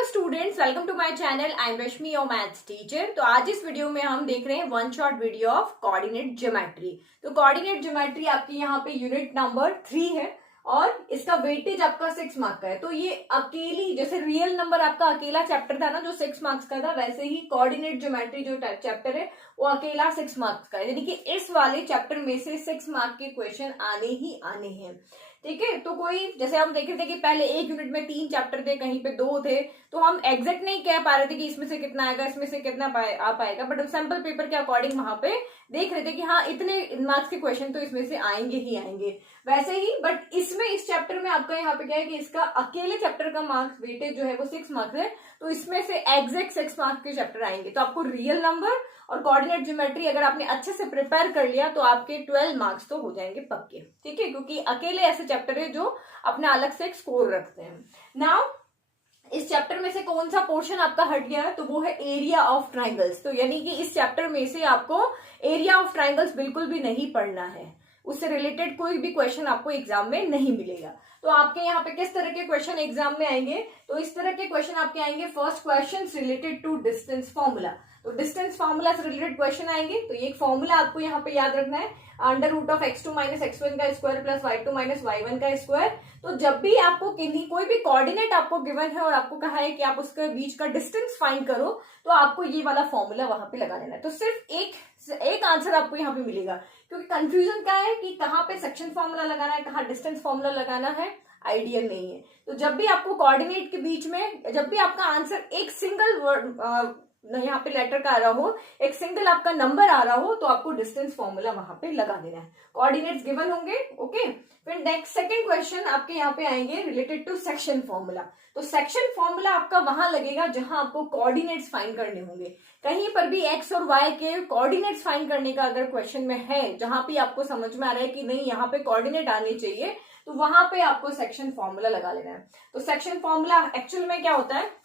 Hello students, welcome to my channel. I am Rashmi, your maths teacher. तो आज इस video में हम देख रहे हैं one shot video of coordinate geometry. तो कोऑर्डिनेट ज्योमेट्री आपकी यहाँ पे यूनिट नंबर 3 है और इसका वेटेज आपका 6 मार्क का है। तो ये अकेली, जैसे रियल नंबर आपका अकेला चैप्टर था ना जो 6 मार्क्स का था, वैसे ही कोऑर्डिनेट ज्योमेट्री जो चैप्टर है वो अकेला 6 मार्क्स का है। यानी कि इस वाले चैप्टर में से 6 मार्क के क्वेश्चन आने ही आने हैं। ठीक है, तो कोई जैसे हम देख रहे थे कि पहले एक यूनिट में 3 चैप्टर थे, कहीं पे 2 थे, तो हम एग्जैक्ट नहीं कह पा रहे थे कि इसमें से कितना आएगा, इसमें से कितना आ पाएगा, बट हम सैंपल पेपर के अकॉर्डिंग वहां पे देख रहे थे कि हाँ इतने मार्क्स के क्वेश्चन तो इसमें से आएंगे ही आएंगे। वैसे ही बट इसमें इस चैप्टर में आपका यहाँ पे क्या है कि इसका अकेले चैप्टर का मार्क्स वेटेज जो है वो 6 मार्क्स है। तो इसमें से एग्जैक्ट 6 मार्क्स के चैप्टर आएंगे। तो आपको रियल नंबर और कोऑर्डिनेट ज्योमेट्री अगर आपने अच्छे से प्रिपेयर कर लिया तो आपके 12 मार्क्स तो हो जाएंगे पक्के। ठीक है, क्योंकि अकेले ऐसे चैप्टर है जो अपना अलग से एक स्कोर रखते हैं। नाउ इस चैप्टर में से कौन सा पोर्शन आपका हट गया है, तो वो है एरिया ऑफ ट्राइंगल्स। तो यानी कि इस चैप्टर में से आपको एरिया ऑफ ट्राइंगल्स बिल्कुल भी नहीं पढ़ना है, उससे रिलेटेड कोई भी क्वेश्चन आपको एग्जाम में नहीं मिलेगा। तो आपके यहाँ पे किस तरह के क्वेश्चन एग्जाम में आएंगे, तो इस तरह के क्वेश्चन आपके आएंगे। First question related to distance formula, तो डिस्टेंस फॉर्मूला से रिलेटेड क्वेश्चन आएंगे। तो ये एक फॉर्मूला आपको यहाँ पे याद रखना है, under root of x2 minus x1 का square plus y2 minus y1 का स्क्वायर। तो जब भी आपको कोई भी कोऑर्डिनेट आपको गिवन है और आपको कहा है कि आप उसके बीच का डिस्टेंस फाइंड करो, तो आपको ये वाला फॉर्मूला वहां पे लगा लेना है। तो सिर्फ एक आंसर आपको यहाँ पे मिलेगा, क्योंकि कंफ्यूजन क्या है कि कहाँ पे सेक्शन फॉर्मूला लगाना है, कहाँ डिस्टेंस फॉर्मूला लगाना है, आइडियल नहीं है। तो जब भी आपको कोऑर्डिनेट के बीच में, जब भी आपका आंसर एक सिंगल वर्ड यहाँ पे लेटर का आ रहा हो, एक सिंगल आपका नंबर आ रहा हो, तो आपको डिस्टेंस फॉर्मूला वहां पे लगा देना है। कोऑर्डिनेट्स गिवन होंगे। ओके, फिर नेक्स्ट सेकंड क्वेश्चन आपके यहाँ पे आएंगे रिलेटेड टू सेक्शन फॉर्मूला। तो सेक्शन फॉर्मूला आपका वहां लगेगा जहां आपको कोऑर्डिनेट्स फाइंड करने होंगे। कहीं पर भी एक्स और वाई के कोऑर्डिनेट्स फाइंड करने का अगर क्वेश्चन में है, जहां भी आपको समझ में आ रहा है कि नहीं यहाँ पे कोऑर्डिनेट आने चाहिए, तो वहां पे आपको सेक्शन फॉर्मूला लगा लेना है। तो सेक्शन फॉर्मूला एक्चुअल में क्या होता है,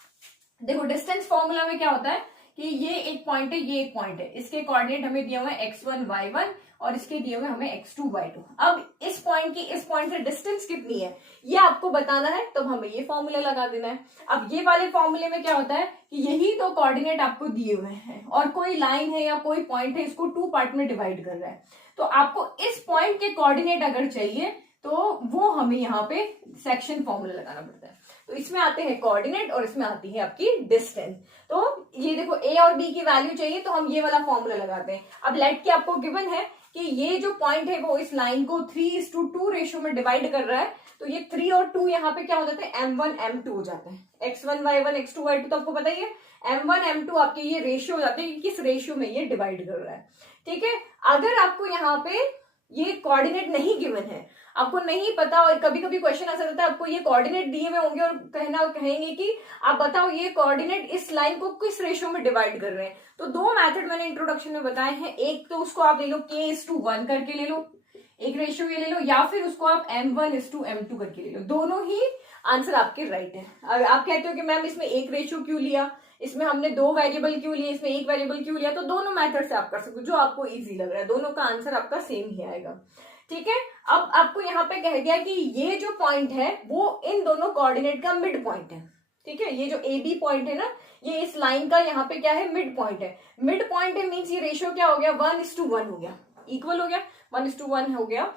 देखो डिस्टेंस फॉर्मूला में क्या होता है कि ये एक पॉइंट है, ये एक पॉइंट है, इसके कोऑर्डिनेट हमें दिए हुए हैं x1 y1 और इसके दिए हुए हमें x2 y2। अब इस पॉइंट की इस पॉइंट से डिस्टेंस कितनी है ये आपको बताना है, तो हमें ये फॉर्मूला लगा देना है। अब ये वाले फॉर्मूले में क्या होता है कि यही तो कोऑर्डिनेट आपको दिए हुए हैं और कोई लाइन है या कोई पॉइंट है, इसको 2 पार्ट में डिवाइड कर रहा है। तो आपको इस पॉइंट के कोऑर्डिनेट अगर चाहिए तो वो हमें यहाँ पे सेक्शन फॉर्मूला लगाना पड़ता है। तो इसमें आते हैं कोऑर्डिनेट और इसमें आती है आपकी डिस्टेंस। तो ये देखो a और b की वैल्यू चाहिए, तो हम ये वाला फॉर्मूला लगाते हैं। अब लेट के आपको गिवन है कि ये जो पॉइंट है वो इस लाइन को 3:2 रेशियो में डिवाइड कर रहा है, तो ये 3 और 2 यहाँ पे क्या हो जाते हैं, m1 m2 हो जाते हैं। x1 y1 x2 y2 तो आपको पता ही है, m1 m2 आपके ये रेशियो हो जाते हैं कि किस रेशियो में ये डिवाइड कर रहा है। ठीक है, अगर आपको यहाँ पे ये कोऑर्डिनेट नहीं गिवन है, आपको नहीं पता, और कभी कभी क्वेश्चन ऐसा रहता है आपको ये कोऑर्डिनेट दिए हुए होंगे और कहेंगे कि आप बताओ ये कोऑर्डिनेट इस लाइन को किस रेशियो में डिवाइड कर रहे हैं। तो 2 मेथड मैंने इंट्रोडक्शन में बताए हैं। एक तो उसको आप ले लो k:1 करके ले लो, एक रेशियो ये ले लो, या फिर उसको आप m1:m2 करके ले लो। दोनों ही आंसर आपके राइट है। अगर आप कहते हो कि मैम इसमें एक रेशियो क्यों लिया, इसमें हमने 2 वेरिएबल क्यों लिए, इसमें 1 वेरिएबल क्यों लिया, तो दोनों मेथड से आप कर सकते हो, जो आपको इजी लग रहा है, दोनों का आंसर आपका सेम ही आएगा। ठीक है, अब आपको यहाँ पे कह दिया कि ये जो पॉइंट है वो इन दोनों कोऑर्डिनेट का मिड पॉइंट है। ठीक है, ये जो ए बी पॉइंट है ना, ये इस लाइन का यहाँ पे क्या है, मिड पॉइंट है। मिड पॉइंट है मीन्स ये रेशियो क्या हो गया, 1:1 हो गया, इक्वल हो गया, 1:1 हो गया।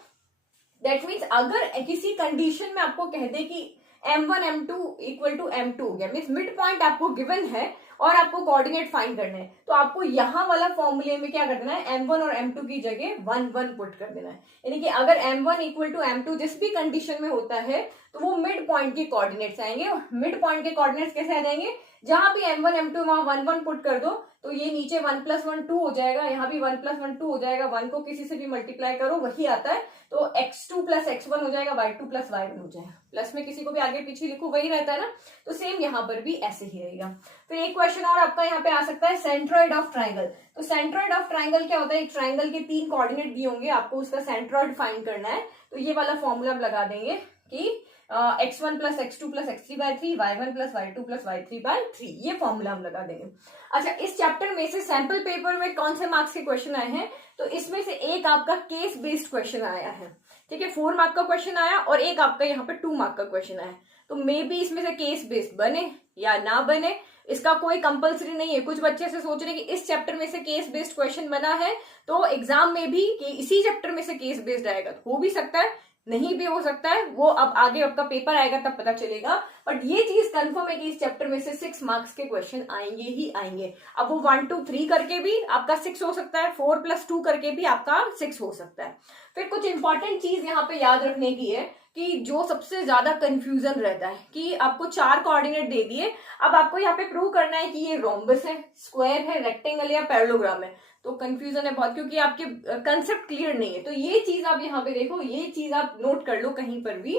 दैट मीन्स अगर किसी कंडीशन में आपको कह दे कि m1 m2 equal to m2 हो गया, मीन्स मिड पॉइंट आपको गिवन है और आपको कोऑर्डिनेट फाइंड करना है, तो आपको यहाँ वाला फॉर्मूले में क्या कर देना है, m1 और m2 की जगह 1 1 पुट कर देना है। यानी कि अगर m1 इक्वल टू m2 जिस भी कंडीशन में होता है, तो वो मिड पॉइंट के कोऑर्डिनेट्स आएंगे। मिड पॉइंट के कोऑर्डिनेट्स कैसे आ जाएंगे, जहां भी m1 m2 वहां 1 1 पुट कर दो, तो ये नीचे 1 + 1 2 हो जाएगा, यहाँ भी 1 + 1 2 हो जाएगा, 1 को किसी से भी मल्टीप्लाई करो वही आता है, तो x2 + x1 हो जाएगा, y2 + y1 हो जाएगा। प्लस में किसी को भी आगे पीछे लिखो वही रहता है ना, तो सेम यहाँ पर भी ऐसे ही रहेगा। फिर एक क्वेश्चन और आपका यहाँ पे आ सकता है, सेंट्रॉइड ऑफ ट्राइंगल। तो सेंट्रॉइड ऑफ ट्राइंगल क्या होता है, एक ट्राइंगल के 3 कोऑर्डिनेट दिए होंगे, आपको उसका सेंट्रॉइड फाइंड करना है। तो ये वाला फॉर्मूला आप लगा देंगे कि x1 + x2 + x3/3 y1 + y2 + y3/3, ये फॉर्मूला हम लगा देंगे। अच्छा, इस चैप्टर में से सैंपल पेपर में कौन से मार्क्स के क्वेश्चन आए हैं, तो इसमें से एक आपका केस बेस्ड क्वेश्चन आया है। ठीक है, 4 मार्क का क्वेश्चन आया और एक आपका यहाँ पे 2 मार्क का क्वेश्चन आया। तो मे बी इसमें से केस बेस्ड बने या ना बने, इसका कोई कंपलसरी नहीं है। कुछ बच्चे से सोच रहे कि इस चैप्टर में से केस बेस्ड क्वेश्चन बना है तो एग्जाम में भी कि इसी चैप्टर में से केस बेस्ड आएगा, तो हो भी सकता है, नहीं भी हो सकता है, वो अब आगे आपका पेपर आएगा तब पता चलेगा। बट ये चीज कंफर्म है कि इस चैप्टर में से 6 मार्क्स के क्वेश्चन आएंगे ही आएंगे। अब वो 1 2 3 करके भी आपका 6 हो सकता है, 4 + 2 करके भी आपका 6 हो सकता है। फिर कुछ इंपॉर्टेंट चीज यहाँ पे याद रखने की है कि जो सबसे ज्यादा कंफ्यूजन रहता है कि आपको 4 कोऑर्डिनेट दे दिए, अब आपको यहाँ पे प्रूव करना है कि ये रोम्बस है, स्क्वायर है, रेक्टेंगल या पैरेललोग्राम है। तो कंफ्यूजन है बहुत, क्योंकि आपके कंसेप्ट क्लियर नहीं है। तो ये चीज आप यहाँ पे देखो, ये चीज आप नोट कर लो कहीं पर भी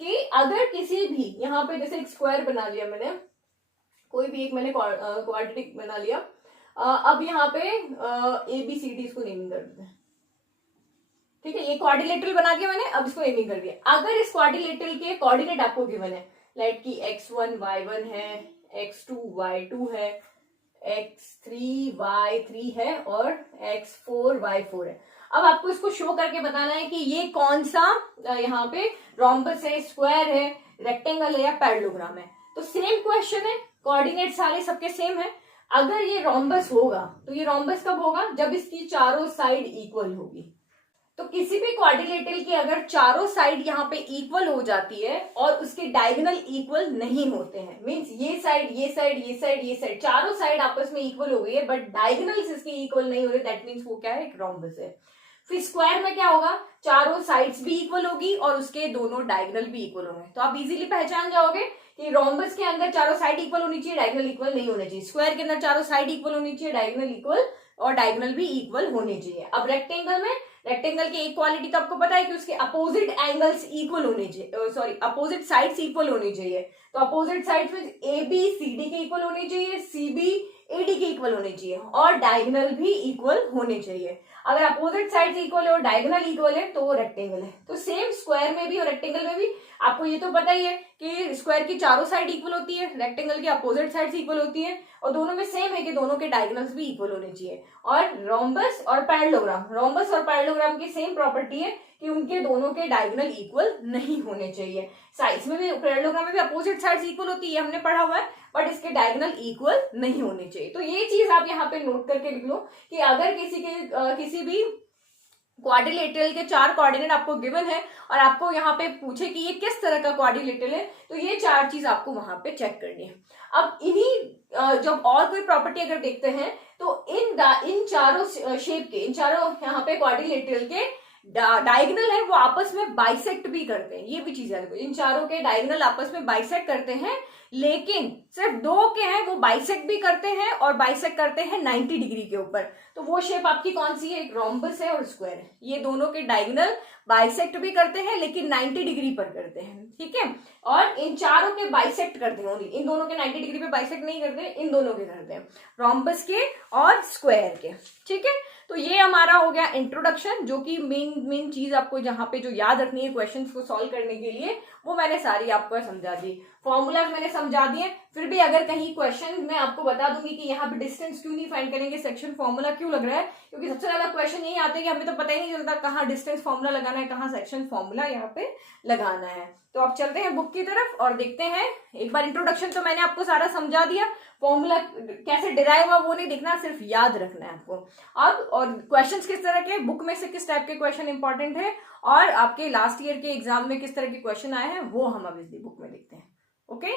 कि अगर किसी भी यहाँ पे जैसे एक स्क्वायर बना लिया मैंने, कोई भी एक मैंने क्वाड्रेटिक बना लिया, अब यहाँ पे ABCD इसको नेमिंग कर देते हैं, ठीक है। ये क्वाड्रिलेटरल बना दिया मैंने, अब इसको नेमिंग कर दिया। अगर इस क्वाड्रिलेटरल के कोऑर्डिनेट आपको गिवन है, लाइक कि x1 y1 है, x2 y2 है, x3 y3 है और x4 y4 है। अब आपको इसको शो करके बताना है कि ये कौन सा यहाँ पे रोम्बस है, स्क्वायर है, रेक्टेंगल है या पैरेललोग्राम है। तो सेम क्वेश्चन है, कोऑर्डिनेट सारे सबके सेम है। अगर ये रोम्बस होगा तो ये रोम्बस कब होगा, जब इसकी चारों साइड इक्वल होगी। तो किसी भी क्वाड्रिलेटरल की अगर चारों साइड यहाँ पे इक्वल हो जाती है और उसके डायगोनल इक्वल नहीं होते हैं, मींस ये साइड ये साइड ये साइड ये साइड चारों साइड आपस में इक्वल हो गई है बट डायगोनल्स इसके इक्वल नहीं हो रहे, दैट मींस वो क्या है, एक रोम्बस है। फिर स्क्वायर में क्या होगा, चारों साइड्स भी इक्वल होगी और उसके दोनों डायगोनल भी इक्वल होंगे। तो आप इजीली पहचान जाओगे कि रोम्बस के अंदर चारों साइड इक्वल होनी चाहिए, डायगोनल इक्वल नहीं होने चाहिए। स्क्वायर के अंदर चारों साइड इक्वल होनी चाहिए, डायगोनल इक्वल और डायगोनल भी इक्वल होने चाहिए। अब रेक्टेंगल में, रेक्टेंगल की एक क्वालिटी तो आपको पता है कि उसके अपोजिट एंगल्स इक्वल होने चाहिए, सॉरी अपोजिट साइड्स इक्वल होनी चाहिए। तो अपोजिट साइड्स में ABCD के इक्वल होनी चाहिए, CBAD के इक्वल होने चाहिए और डायगोनल भी इक्वल होने चाहिए। अगर अपोजिट साइड्स इक्वल है और डायगोनल इक्वल है तो वो रेक्टेंगल है। तो सेम स्क्वायर में भी और रेक्टेंगल में भी आपको ये तो पता ही है कि स्क्वायर की चारों साइड इक्वल होती है, रेक्टेंगल की अपोजिट साइड्स इक्वल होती है और दोनों में सेम है कि दोनों के डायगोनल्स भी इक्वल होने चाहिए। और रोम्बस और पैरेललोग्राम, रोम्बस और पैरेललोग्राम की सेम प्रॉपर्टी है कि उनके दोनों के डायगोनल इक्वल नहीं होने चाहिए। साइड्स में भी, पैरेललोग्राम में भी अपोजिट साइड्स इक्वल होती है, हमने पढ़ा हुआ है, बट इसके डायगोनल इक्वल नहीं होने चाहिए। तो ये चीज आप यहाँ पे नोट करके लिख लो कि अगर किसी भी क्वाड्रिलेटरल के 4 कोऑर्डिनेट आपको गिवन है और आपको यहाँ पे पूछे कि ये किस तरह का क्वाड्रिलेटरल है, तो ये 4 चीज आपको वहां पे चेक करनी है। अब इन्हीं जब और कोई प्रॉपर्टी अगर देखते हैं तो इन चारों शेप के, इन चारों यहाँ पे क्वाड्रिलेटरल के डायगोनल है वो आपस में बाइसेक्ट भी करते हैं। ये भी चीज है, इन चारों के डायगोनल आपस में बाइसेक्ट करते हैं, लेकिन सिर्फ 2 के हैं वो बाइसेक्ट भी करते हैं और बाइसेक्ट करते हैं 90 डिग्री के ऊपर। तो वो शेप आपकी कौन सी है, एक रोम्बस है और स्क्वायर है। ये दोनों के डायगोनल बाइसेक्ट भी करते हैं लेकिन 90 डिग्री पर करते हैं, ठीक है। और इन चारों के बाइसेक्ट करते हैं, ओनली इन दोनों के 90 डिग्री पे बाइसेक्ट नहीं करते, इन दोनों के करते हैं, रोम्बस के और स्क्वायर के, ठीक है। तो ये हमारा हो गया इंट्रोडक्शन, जो कि मेन चीज आपको जहां पे जो याद रखनी है क्वेश्चंस को सॉल्व करने के लिए, वो मैंने सारी आपको समझा दी। फॉर्मूलाज मैंने समझा दिए। फिर भी अगर कहीं क्वेश्चन में आपको बता दूंगी कि यहाँ पे डिस्टेंस क्यों नहीं फाइंड करेंगे, सेक्शन फॉर्मूला क्यों लग रहा है, क्योंकि सबसे ज्यादा क्वेश्चन यही आते हैं कि हमें तो पता ही नहीं चलता कहाँ डिस्टेंस फॉर्मूला लगाना है, कहाँ सेक्शन फॉर्मूला यहाँ पे लगाना है। तो आप चलते हैं बुक की तरफ और देखते हैं। एक बार इंट्रोडक्शन तो मैंने आपको सारा समझा दिया, फॉर्मूला कैसे डिराइव हुआ वो नहीं देखना, सिर्फ याद रखना है आपको। अब और क्वेश्चंस किस तरह के, बुक में से किस टाइप के क्वेश्चन इंपॉर्टेंट है और आपके लास्ट ईयर के एग्जाम में किस तरह के क्वेश्चन आए हैं, वो हम अब इस बुक में देखते हैं। ओके,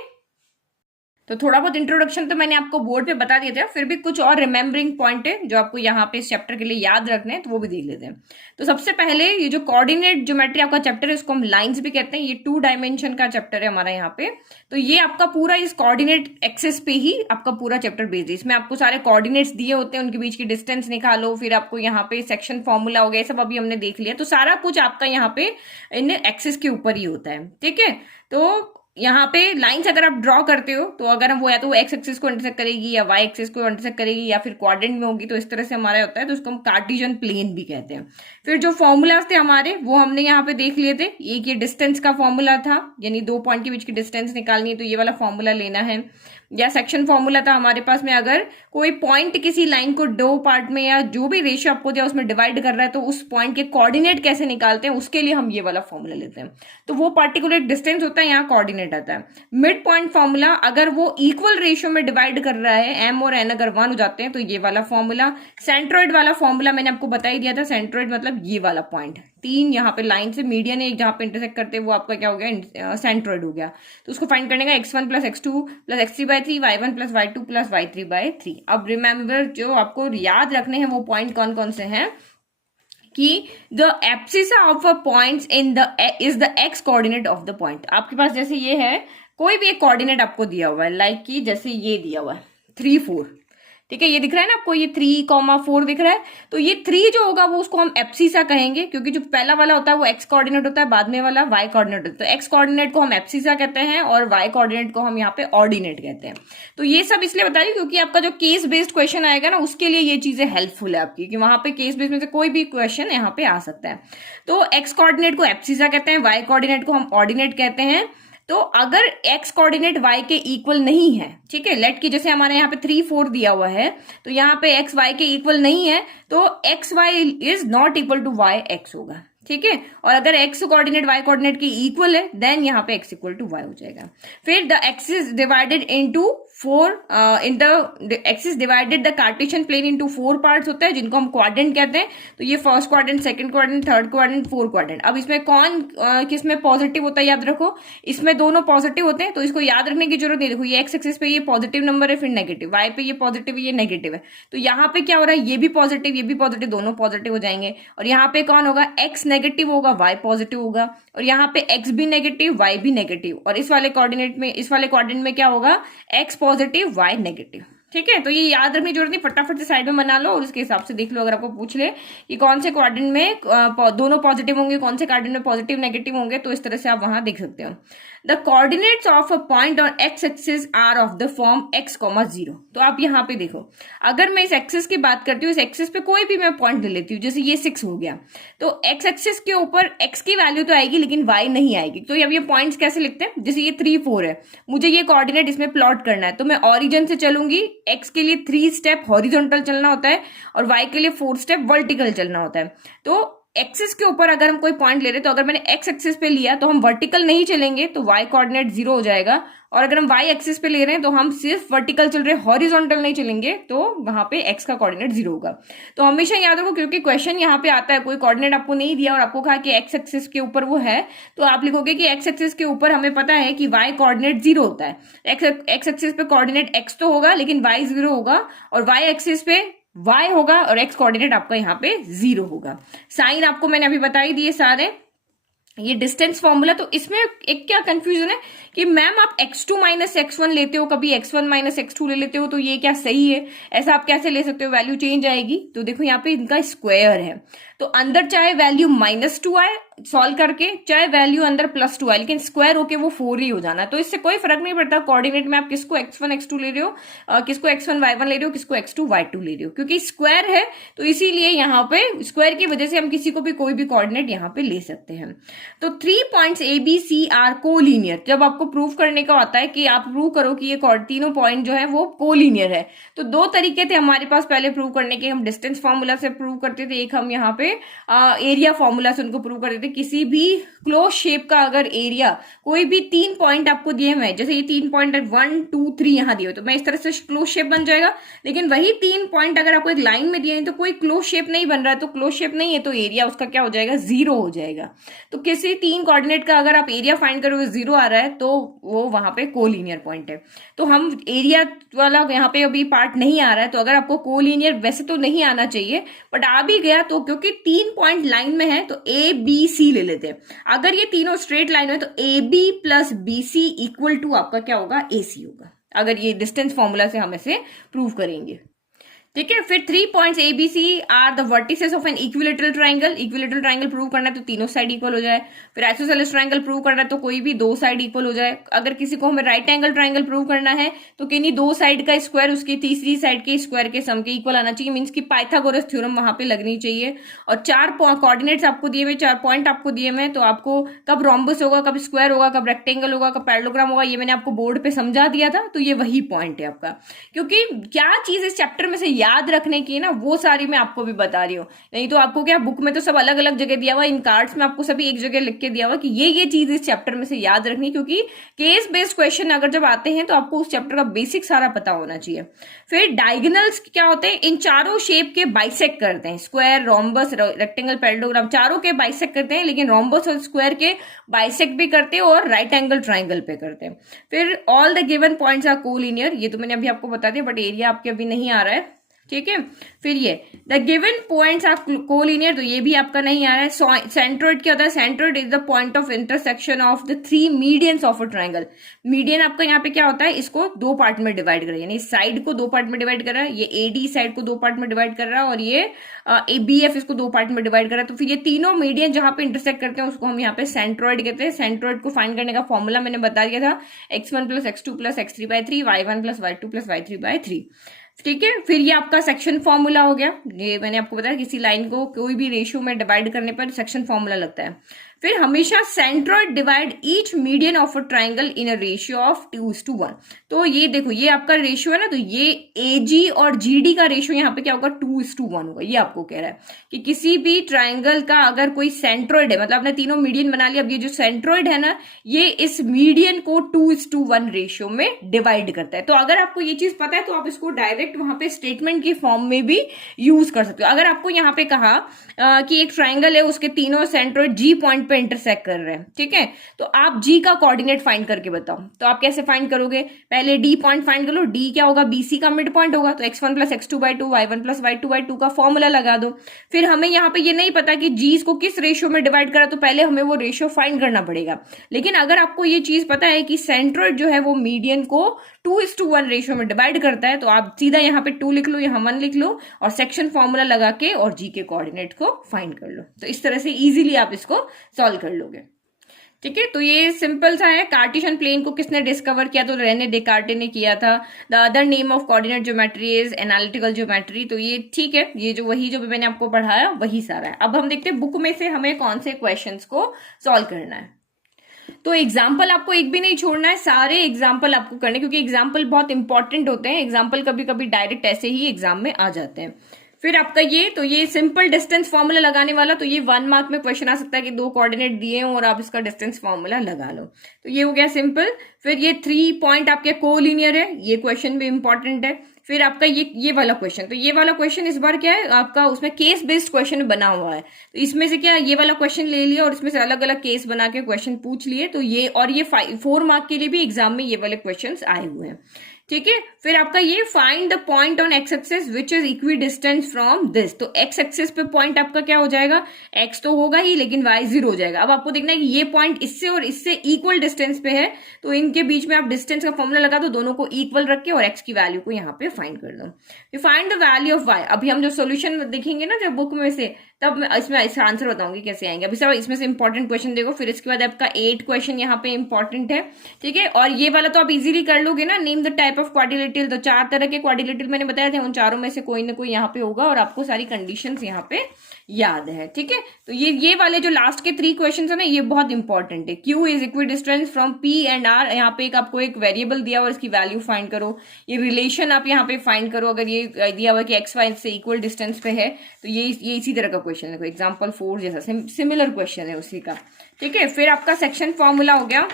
तो थोड़ा बहुत इंट्रोडक्शन तो मैंने आपको बोर्ड पे बता दिया था, फिर भी कुछ और रिमेम्बरिंग पॉइंट है जो आपको यहाँ पे इस चैप्टर के लिए याद रखने हैं, तो वो भी देख लेते हैं। तो सबसे पहले ये जो कोऑर्डिनेट ज्योमेट्री आपका चैप्टर है, इसको हम लाइंस भी कहते हैं। ये 2 डायमेंशन का चैप्टर है हमारा यहाँ पे। तो ये आपका पूरा इस कोऑर्डिनेट एक्सेस पे ही आपका पूरा चैप्टर बेस्ड है। इसमें आपको सारे कोऑर्डिनेट्स दिए होते हैं, उनके बीच की डिस्टेंस निकालो, फिर आपको यहाँ पे सेक्शन फॉर्मूला हो गया, सब अभी हमने देख लिया। तो सारा कुछ आपका यहाँ पे इन एक्सेस के ऊपर ही होता है, ठीक है। तो यहाँ पे लाइंस अगर आप ड्रॉ करते हो तो अगर हम वो या तो एक्स एक्सिस को इंटरसेक्ट करेगी या वाई एक्सिस को इंटरसेक्ट करेगी या फिर क्वाड्रेंट में होगी, तो इस तरह से हमारा होता है, तो उसको हम कार्टेशियन प्लेन भी कहते हैं। फिर जो फॉर्मूलाज थे हमारे वो हमने यहाँ पे देख लिए थे। एक ये डिस्टेंस का फॉर्मूला था, यानी 2 पॉइंट के बीच की डिस्टेंस निकालनी है तो ये वाला फॉर्मूला लेना है। या सेक्शन फॉर्मूला था हमारे पास में, अगर कोई पॉइंट किसी लाइन को दो पार्ट में या जो भी रेशियो आपको दिया उसमें डिवाइड कर रहा है तो उस पॉइंट के कोऑर्डिनेट कैसे निकालते हैं, उसके लिए हम ये वाला फॉर्मूला लेते हैं। तो वो पार्टिकुलर डिस्टेंस होता है, यहाँ कोऑर्डिनेट आता है। मिड पॉइंट फॉर्मूला, अगर वो इक्वल रेशियो में डिवाइड कर रहा है, एम और एन अगर 1 हो जाते हैं तो ये वाला फॉर्मूला। सेंट्रोइड वाला फॉर्मूला मैंने आपको बता ही दिया था, सेंट्रोइड मतलब ये वाला पॉइंट, 3 यहाँ पे लाइन से मीडियन है जहां पे इंटरसेक्ट करते हैं, वो आपका क्या हो गया, सेंट्रोइड हो गया। तो उसको फाइंड करने का x1 plus x2 plus x3/3, y1 plus y2 plus y3/3। अब रिमेंबर जो आपको याद रखने हैं वो पॉइंट कौन कौन से हैं कि the abscissa of a point in the is the x coordinate of the point. आपके पास जैसे ये है, कोई भी एक कोऑर्डिनेट आपको दिया हुआ है, लाइक कि जैसे ये दिया हुआ है 3, 4, ठीक है, ये दिख रहा है ना आपको, ये 3,4 दिख रहा है। तो ये 3 जो होगा वो उसको हम एब्सिसा कहेंगे, क्योंकि जो पहला वाला होता है वो एक्स कोऑर्डिनेट होता है, बाद में वाला वाई कोऑर्डिनेट होता है। तो एक्स कोऑर्डिनेट को हम एब्सिसा कहते हैं और वाई कोऑर्डिनेट को हम यहाँ पे ऑर्डिनेट कहते हैं। तो ये सब इसलिए बता रही हूँ क्योंकि आपका जो केस बेस्ड क्वेश्चन आएगा ना, उसके लिए ये चीजें हेल्पफुल है आपकी, कि वहां पे केस बेस्ड में से कोई भी क्वेश्चन यहाँ पे आ सकता है। तो एक्स कोऑर्डिनेट को एब्सिसा कहते हैं, वाई कोऑर्डिनेट को हम ऑर्डिनेट कहते हैं। तो अगर x कोऑर्डिनेट y के इक्वल नहीं है, ठीक है, लेट की जैसे हमारे यहाँ पे 3, 4 दिया हुआ है, तो यहाँ पे x y के इक्वल नहीं है तो x y is not equal to y x होगा, ठीक है। और अगर x कोऑर्डिनेट y कोऑर्डिनेट के इक्वल है देन यहाँ पे x इक्वल टू y हो जाएगा। फिर the axis divided into 4 in the axis divided the Cartesian plane into 4 parts होता है, जिनको हम क्वाड्रेंट कहते हैं। तो ये first quadrant, second quadrant, third quadrant, fourth quadrant. अब इसमें कौन किसमें पॉजिटिव होता है याद रखो, इसमें दोनों पॉजिटिव होते हैं, तो इसको याद रखने की जरूरत नहीं। देखो ये एक्स एक्सिस पे ये पॉजिटिव नंबर है, फिर नेगेटिव, वाई पे ये पॉजिटिव है, ये नेगेटिव है। तो यहाँ पे क्या हो रहा है, ये भी पॉजिटिव ये भी पॉजिटिव, दोनों पॉजिटिव हो जाएंगे। और यहाँ पे कौन होगा, एक्स नेगेटिव होगा, वाई पॉजिटिव होगा। और यहाँ पे एक्स भी नेगेटिव, वाई भी नेगेटिव। और इस वाले कोऑर्डिनेट में, इस वाले क्वाड्रेंट में क्या होगा, एक्स पॉजिटिव, वाई नेगेटिव, ठीक है। तो ये याद रखने की जरूरत नहीं, फटाफट से साइड में बना लो और उसके हिसाब से देख लो। अगर आपको पूछ ले कि कौन से क्वाड्रेंट में दोनों पॉजिटिव होंगे, कौन से क्वाड्रेंट में पॉजिटिव नेगेटिव होंगे, तो इस तरह से आप वहां देख सकते हो। The coordinates of a point on X axis are of the form x, 0। तो आप यहाँ पे देखो, अगर मैं इस एक्सिस की बात करती हूँ, इस एक्सिस पे कोई भी मैं पॉइंट ले लेती हूँ, जैसे ये 6 हो गया, तो एक्स एक्सिस के ऊपर x की वैल्यू तो आएगी लेकिन y नहीं आएगी। तो अब ये पॉइंट्स कैसे लिखते हैं, जैसे ये 3, 4 है, मुझे ये कोऑर्डिनेट इसमें प्लॉट करना है, तो मैं ऑरिजिन से चलूंगी। x के लिए 3 स्टेप हॉरिजॉन्टल चलना होता है और y के लिए 4 स्टेप वर्टिकल चलना होता है। तो एक्सिस के ऊपर अगर हम कोई पॉइंट ले रहे तो अगर मैंने एक्स एक्सिस पे लिया तो हम वर्टिकल नहीं चलेंगे, तो y कोऑर्डिनेट 0 हो जाएगा। और अगर हम y एक्सिस पे ले रहे हैं तो हम सिर्फ वर्टिकल चल रहे हैं, हॉरिजॉन्टल नहीं चलेंगे, तो वहां पे x का कोऑर्डिनेट 0 होगा। तो हमेशा याद रखो, क्योंकि क्वेश्चन यहाँ पे आता है, कोई कोऑर्डिनेट आपको नहीं दिया और आपको कहा कि x एक्सिस के ऊपर वो है, तो आप लिखोगे कि x एक्सिस के ऊपर हमें पता है कि y कोऑर्डिनेट 0 होता है। x एक्सिस पे कोऑर्डिनेट x तो होगा लेकिन y 0 होगा, और y एक्सिस पे y होगा और x कोऑर्डिनेट आपका यहाँ पे 0 होगा। साइन आपको मैंने अभी बता ही दिए सारे। ये डिस्टेंस फॉर्मूला, तो इसमें एक क्या कंफ्यूजन है कि मैम आप x2 माइनस x1 लेते हो, कभी x1 माइनस x2 ले लेते हो, तो ये क्या सही है, ऐसा आप कैसे ले सकते हो, वैल्यू चेंज आएगी। तो देखो यहाँ पे इनका स्क्वायर है, तो अंदर चाहे वैल्यू -2 आए सॉल्व करके, चाहे वैल्यू अंदर +2 आए, लेकिन स्क्वायर होके वो 4 ही हो जाना। तो इससे कोई फर्क नहीं पड़ता कोऑर्डिनेट में आप किसको x1 x2 ले रहे हो, किसको x1 y1 ले रहे हो, किसको x2 y2 ले रहे हो, क्योंकि स्क्वायर है तो इसीलिए यहाँ पे स्क्वायर की वजह से हम किसी को भी कोई भी कोऑर्डिनेट यहाँ पे ले सकते हैं। तो 3 points A B C are collinear, जब आपको प्रूव करने का होता है कि आप प्रूव करो कि ये तीनों पॉइंट जो है वो कोलिनियर है, तो 2 तरीके थे हमारे पास पहले प्रूव करने के। हम डिस्टेंस फॉर्मूला से प्रूव करते थे, एक हम यहाँ पे एरिया फॉर्मूला से उनको प्रूव करते थे। किसी भी क्लोज शेप का अगर एरिया, कोई भी 3 पॉइंट आपको दिए हुए हैं, जैसे ये 3 पॉइंट 1 2 3 यहाँ दिए हुए, तो मैं इस तरह से क्लोज शेप बन जाएगा। लेकिन वही 3 पॉइंट अगर आपको एक लाइन में दिए हैं तो कोई क्लोज शेप नहीं बन रहा है, तो क्लोज शेप नहीं है तो एरिया उसका क्या हो जाएगा, 0 हो जाएगा। तो किसी 3 कोऑर्डिनेट का अगर आप एरिया फाइंड करोगे 0 आ रहा है तो वो वहां पे कोलिनियर पॉइंट है। तो हम एरिया वाला यहाँ पे अभी पार्ट नहीं आ रहा है, तो अगर आपको कोलिनियर वैसे तो नहीं आना चाहिए बट आ भी गया तो क्योंकि 3 पॉइंट लाइन में है तो ए बी सी ले लेते हैं। अगर ये तीनों स्ट्रेट लाइन है तो A B plus B C equal to आपका क्या होगा, ए सी होगा, अगर ये डिस्टेंस फॉर्मूला से हम इसे प्रूव करेंगे। ठीक है। फिर 3 points A B C are the vertices of an equilateral triangle. Equilateral triangle prove करना है तो तीनों साइड इक्वल हो जाए। फिर आइसोसेलेस ट्राइंगल प्रूव करना है तो कोई भी दो साइड इक्वल हो जाए। अगर किसी को हमें राइट एंगल ट्राइंगल प्रूव करना है तो किन्हीं दो साइड का स्क्वायर उसकी तीसरी साइड के स्क्वायर के सम के इक्वल आना चाहिए, मीन्स की पाइथागोरस थ्योरम वहां पे लगनी चाहिए। और 4 कोऑर्डिनेट्स आपको दिए हुए, 4 पॉइंट आपको दिए हुए, तो आपको कब रोम्बस होगा, कब स्क्वायर होगा, कब रेक्टेंगल होगा, कब पैरेललोग्राम होगा, ये मैंने आपको बोर्ड पे समझा दिया था। तो ये वही पॉइंट है आपका, क्योंकि क्या चीज इस चैप्टर में से याद रखने की है ना, वो सारी मैं आपको भी बता रही हूँ। नहीं तो आपको क्या, बुक में तो सब अलग अलग जगह दिया हुआ, इन कार्ड्स में आपको सभी एक जगह लिख के दिया हुआ कि ये चीज इस चैप्टर में से याद रखनी, क्योंकि केस बेस्ड क्वेश्चन अगर जब आते हैं तो आपको उस चैप्टर का बेसिक सारा पता होना चाहिए। फिर डायगोनल्स क्या होते हैं, इन चारों शेप के बाइसेक्ट करते हैं, स्क्वायर, रोम्बस, रेक्टेंगल, पैरेललोग्राम, चारों के बाइसेक्ट करते हैं, लेकिन रोम्बस और स्क्वायर के बाइसेक्ट भी करते हैं और राइट एंगल ट्राइंगल पे करते हैं। फिर all the given points are collinear, ये तो मैंने अभी आपको बता दिया, बट एरिया आपके अभी नहीं आ रहा है, ठीक है। फिर ये the given points are collinear, तो ये भी आपका नहीं आ रहा है। सेंट्रोइड क्या होता है, centroid is the point of intersection of the 3 medians of a triangle. Median आपका यहाँ पे क्या होता है, इसको दो पार्ट में डिवाइड कर रहा है, यानी साइड को दो पार्ट में डिवाइड कर रहा है, ये एडी साइड को दो पार्ट में डिवाइड कर रहा है, और ये एबीएफ इसको दो पार्ट में डिवाइड कर रहा है। तो फिर ये तीनों मीडियन जहां पे इंटरसेक्ट करते हैं उसको हम यहाँ पे सेंट्रोइड कहते हैं। सेंट्रोइड को फाइंड करने का फॉर्मूला मैंने बता दिया था, x1 plus x2 plus x3/3, y1 plus y2 plus y3/3, ठीक है। फिर ये आपका सेक्शन फॉर्मूला हो गया, ये मैंने आपको बताया किसी लाइन को कोई भी रेशियो में डिवाइड करने पर सेक्शन फॉर्मूला लगता है। फिर हमेशा centroid divide each median of a triangle in a ratio of 2:1। तो ये देखो, ये आपका रेशियो है ना, तो ये एजी और जीडी का रेशियो यहाँ पे क्या होगा, 2:1 होगा। ये आपको कह रहा है कि किसी भी ट्राइंगल का अगर कोई सेंट्रोइड है, मतलब आपने तीनों मीडियन बना लिया, अब ये जो सेंट्रोइड है ना, ये इस मीडियन को 2:1 रेशियो में डिवाइड करता है। तो अगर आपको ये चीज पता है तो आप इसको डायरेक्ट वहां पे स्टेटमेंट की फॉर्म में भी यूज कर सकते हो। अगर आपको यहाँ पे कहा कि एक ट्राइंगल है, उसके तीनों सेंट्रोइड जी पॉइंट पे इंटरसेक्ट कर रहे हैं, ठीक है, तो आप जी का कोऑर्डिनेट फाइंड करके बताओ। तो आप कैसे फाइंड करोगे, पहले डी पॉइंट फाइंड कर लो, डी क्या होगा, बीसी का मिड पॉइंट होगा, तो x1 plus x2/2, y1 plus y2/2 का फॉर्मूला लगा दो। फिर हमें यहाँ पे ये नहीं पता कि जी को किस रेशियो में डिवाइड करा, तो पहले हमें वो रेशियो फाइंड करना पड़ेगा। लेकिन अगर आपको ये चीज पता है कि सेंट्रोइड जो है वो मीडियन को 2:1 रेशियो में डिवाइड करता है, तो आप सीधा यहाँ पे 2 लिख लो, यहाँ 1 लिख लो, और सेक्शन फॉर्मूला लगा के और जी के कोऑर्डिनेट को फाइंड कर लो। तो इस तरह से इजीली आप इसको सॉल्व कर लोगे, ठीक है। तो ये सिंपल सा है। कार्टेशियन प्लेन को किसने डिस्कवर किया, तो रेने डेकार्टे ने किया था। The other name of coordinate geometry is analytical geometry. तो ये ठीक है, ये जो वही जो मैंने आपको पढ़ाया वही सारा है। अब हम देखते हैं बुक में से हमें कौन से क्वेश्चंस को सॉल्व करना है। तो एग्जाम्पल आपको एक भी नहीं छोड़ना है, सारे एग्जाम्पल आपको करने, क्योंकि एग्जाम्पल बहुत इंपॉर्टेंट होते हैं। एग्जाम्पल कभी कभी डायरेक्ट ऐसे ही एग्जाम में आ जाते हैं। फिर आपका ये सिंपल डिस्टेंस फॉर्मूला लगाने वाला, तो ये 1 मार्क में क्वेश्चन आ सकता है कि 2 कोऑर्डिनेट दिए हों और आप इसका डिस्टेंस फॉर्मूला लगा लो। तो ये हो गया सिंपल। फिर ये 3 पॉइंट आपके कोलिनियर है, ये क्वेश्चन भी इंपॉर्टेंट है। फिर आपका ये वाला क्वेश्चन, तो ये वाला क्वेश्चन इस बार क्या है आपका, उसमें केस बेस्ड क्वेश्चन बना हुआ है। तो इसमें से क्या, ये वाला क्वेश्चन ले लिया और इसमें से अलग अलग केस बना के क्वेश्चन पूछ लिए। तो ये और ये 4 मार्क के लिए भी एग्जाम में ये वाले क्वेश्चन आए हुए हैं, ठीक है। फिर आपका ये find the point on X axis which is equi distance from this. तो एक्स एक्सिस पे पॉइंट आपका क्या हो जाएगा, एक्स तो होगा ही लेकिन वाई 0 हो जाएगा। अब आपको देखना है कि ये पॉइंट इससे और इससे इक्वल डिस्टेंस पे है, तो इनके बीच में आप डिस्टेंस का फॉर्मूला लगा दो, दोनों को इक्वल रख के और एक्स की वैल्यू को यहाँ पे फाइंड कर दो। Find the value of Y. अभी हम जो सोल्यूशन देखेंगे ना जब बुक में से, तब मैं इसमें इसका आंसर बताऊंगी कैसे आएंगे। अभी सब इसमें से इंपॉर्टेंट क्वेश्चन देखो, फिर इसके बाद आपका 8 क्वेश्चन यहाँ पे इंपॉर्टेंट है, ठीक है। और ये वाला तो आप इजीली कर लोगे ना, name the type of quadrilateral. तो 4 तरह के क्वाड्रिलेटरल मैंने बताए थे, उन चारों में से कोई ना कोई यहाँ पे होगा और आपको सारी कंडीशंस यहाँ पे याद है, ठीक है। तो ये वाले जो लास्ट के 3 क्वेश्चन है ना, ये बहुत इंपॉर्टेंट है। Q is equi distance from P and R. यहाँ पे आपको एक वेरिएबल दिया हुआ, इसकी वैल्यू फाइंड करो। ये रिलेशन आप यहाँ पे फाइंड करो, अगर ये दिया हुआ कि एक्स वाई से इक्वल डिस्टेंस पे है, तो ये इसी तरह का क्वेश्चन है। एग्जाम्पल 4 जैसा सिमिलर क्वेश्चन है उसी का, ठीक है। फिर आपका सेक्शन फॉर्मूला हो गया।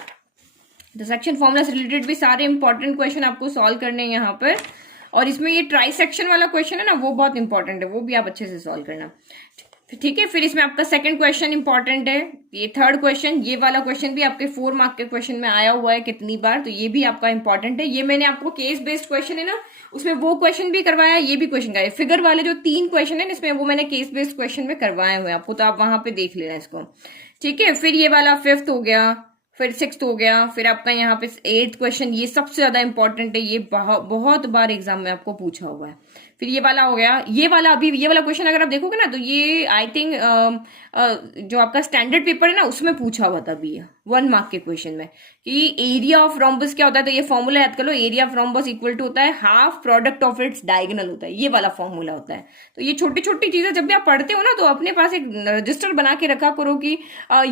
तो सेक्शन फॉर्मूला से रिलेटेड भी सारे इंपॉर्टेंट क्वेश्चन आपको सॉल्व करने हैं यहाँ पर। और इसमें ये ट्राई सेक्शन वाला क्वेश्चन है ना, वो बहुत इंपॉर्टेंट है, वो भी आप अच्छे से सॉल्व करना, ठीक है। फिर इसमें आपका सेकंड क्वेश्चन इंपॉर्टेंट है। ये थर्ड क्वेश्चन, ये वाला क्वेश्चन भी आपके 4 मार्क के क्वेश्चन में आया हुआ है कितनी बार, तो ये भी आपका इंपॉर्टेंट है। ये मैंने आपको केस बेस्ड क्वेश्चन है ना, उसमें वो क्वेश्चन भी करवाया, ये भी क्वेश्चन करवाया। फिगर वाले जो 3 क्वेश्चन है इसमें, वो मैंने केस बेस्ड क्वेश्चन में करवाए हुए आपको, तो आप वहां पे देख लेना इसको, ठीक है। फिर ये वाला 5th हो गया, फिर 6th हो गया, फिर आपका यहाँ पे 8th क्वेश्चन, ये सबसे ज्यादा इंपॉर्टेंट है, ये बहुत बार एग्जाम में आपको पूछा हुआ है। फिर ये वाला हो गया, ये वाला अभी ये वाला क्वेश्चन अगर आप देखोगे ना तो ये आई थिंक जो आपका स्टैंडर्ड पेपर है ना उसमें पूछा हुआ था अभी, 1 मार्क के क्वेश्चन में, कि एरिया ऑफ रोम्बस क्या होता है। तो ये फॉर्मूला याद कर लो, area of rhombus equal to होता है half product of its diagonal होता है, ये वाला फॉर्मूला होता है। तो ये छोटी छोटी चीजें जब भी आप पढ़ते हो ना तो अपने पास एक रजिस्टर बना के रखा करो कि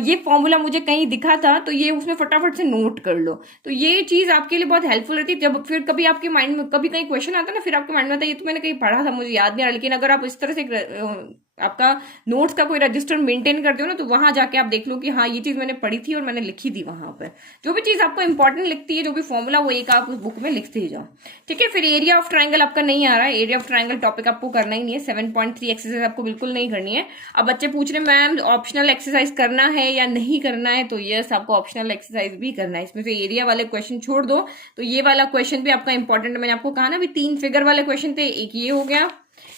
ये फॉर्मूला मुझे कहीं दिखा था तो ये उसमें फटाफट से नोट कर लो। तो ये चीज आपके लिए बहुत हेल्पफुल रहती है। जब फिर कभी आपके माइंड में कभी कहीं क्वेश्चन आता है ना, फिर आपके माइंड में आता है ये तो मैंने कहीं पढ़ा था, मुझे याद नहीं आ रहा। लेकिन अगर आप इस तरह से आपका नोट्स का कोई रजिस्टर मेंटेन करते हो ना तो वहां जाके आप देख लो कि हाँ ये चीज मैंने पढ़ी थी और मैंने लिखी थी वहां पर। जो भी चीज आपको इंपॉर्टेंट लिखती है, जो भी फॉर्मूला, वो एक आप उस बुक में लिखते ही जाओ, ठीक है। फिर एरिया ऑफ ट्राइंगल आपका नहीं आ रहा है, एरिया ऑफ ट्राइंगल टॉपिक आपको करना ही नहीं है। 7.3 एक्सरसाइज आपको बिल्कुल नहीं करनी है। अब बच्चे पूछ रहे मैम ऑप्शनल एक्सरसाइज करना है या नहीं करना है, तो यस आपको ऑप्शनल एक्सरसाइज भी करना है। इसमें से एरिया वाले क्वेश्चन छोड़ दो, तो ये वाला क्वेश्चन भी आपका इंपॉर्टेंट है। मैंने आपको कहा ना भी 3 फिगर वाले क्वेश्चन थे, एक ये हो गया,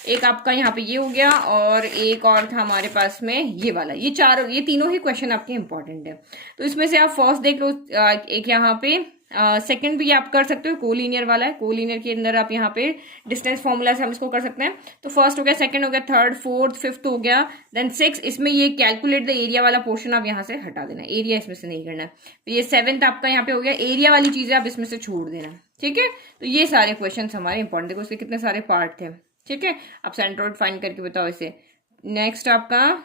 एक आपका यहाँ पे ये हो गया, और एक और था हमारे पास में ये वाला। ये तीनों ही क्वेश्चन आपके इंपॉर्टेंट है। तो इसमें से आप फर्स्ट देख लो, एक यहाँ पे सेकंड भी आप कर सकते हो, कोलीनियर वाला है। कोलीनियर के अंदर आप यहाँ पे डिस्टेंस फॉर्मूला से हम इसको कर सकते हैं। तो फर्स्ट हो गया, सेकंड हो गया, थर्ड, फोर्थ, फिफ्थ हो गया, देन 6 इसमें ये कैलकुलेट द एरिया वाला पोर्शन आप यहाँ से हटा देना, एरिया इसमें से नहीं करना है। तो ये 7th आपका यहाँ पे हो गया, एरिया वाली चीजें आप इसमें से छोड़ देना, ठीक है। तो ये सारे क्वेश्चन हमारे इंपॉर्टेंट, देखो इसके कितने सारे पार्ट थे, ठीक है। आप सेंट्रोइड फाइंड करके बताओ इसे। नेक्स्ट आपका,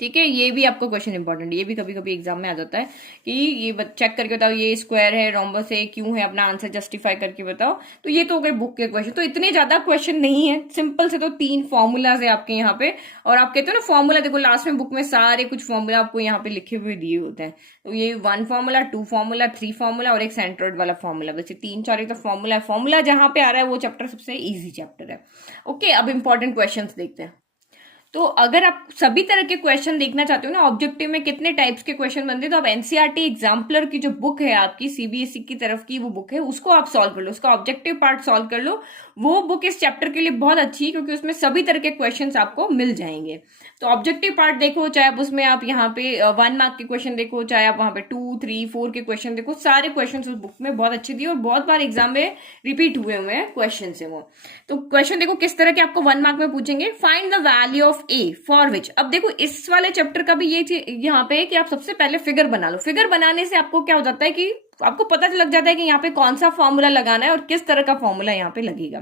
ठीक है, ये भी आपको क्वेश्चन इंपॉर्टेंट है, ये भी कभी कभी एग्जाम में आ जाता है कि ये चेक करके बताओ ये स्क्वायर है, रोम्बस है, क्यों है, अपना आंसर जस्टिफाई करके बताओ। तो ये तो हो गए बुक के क्वेश्चन। तो इतने ज्यादा क्वेश्चन नहीं है, सिंपल से तो 3 फॉर्मूलाज है आपके यहाँ पे। और आप कहते हो ना फॉर्मूला, देखो लास्ट में बुक में सारे कुछ फॉर्मूला आपको यहाँ पे लिखे हुए दिए होते हैं। तो ये 1 फॉर्मूला, 2 फॉर्मूला, 3 फॉर्मूला और एक सेंट्रोइड वाला फॉर्मूला, वैसे 3-4 तो फॉर्मूला है। फॉर्मूला जहां पे आ रहा है वो चैप्टर सबसे ईजी चैप्टर है। ओके, अब इंपॉर्टेंट क्वेश्चन देखते हैं। तो अगर आप सभी तरह के क्वेश्चन देखना चाहते हो ना, ऑब्जेक्टिव में कितने टाइप्स के क्वेश्चन बनते हैं, तो आप एनसीईआरटी एग्जाम्पलर की जो बुक है आपकी सीबीएसई की तरफ की वो बुक है, उसको आप सॉल्व कर लो, उसका ऑब्जेक्टिव पार्ट सॉल्व कर लो। वो बुक इस चैप्टर के लिए बहुत अच्छी है क्योंकि उसमें सभी तरह के क्वेश्चंस आपको मिल जाएंगे। तो ऑब्जेक्टिव पार्ट देखो, चाहे आप उसमें आप यहाँ पे 1 मार्क के क्वेश्चन देखो, चाहे आप वहां पे 2, 3, 4 के क्वेश्चन देखो, सारे क्वेश्चन उस बुक में बहुत अच्छे दिए और बहुत बार एग्जाम में रिपीट हुए हैं क्वेश्चन से वो। तो क्वेश्चन देखो किस तरह के आपको 1 मार्क में पूछेंगे। Find the value of A for विच। अब देखो इस वाले चैप्टर का भी ये यहाँ पे है कि आप सबसे पहले फिगर बना लो। फिगर बनाने से आपको क्या हो जाता है कि आपको पता लग जाता है कि यहाँ पे कौन सा फॉर्मूला लगाना है और किस तरह का फॉर्मूला यहाँ पे लगेगा।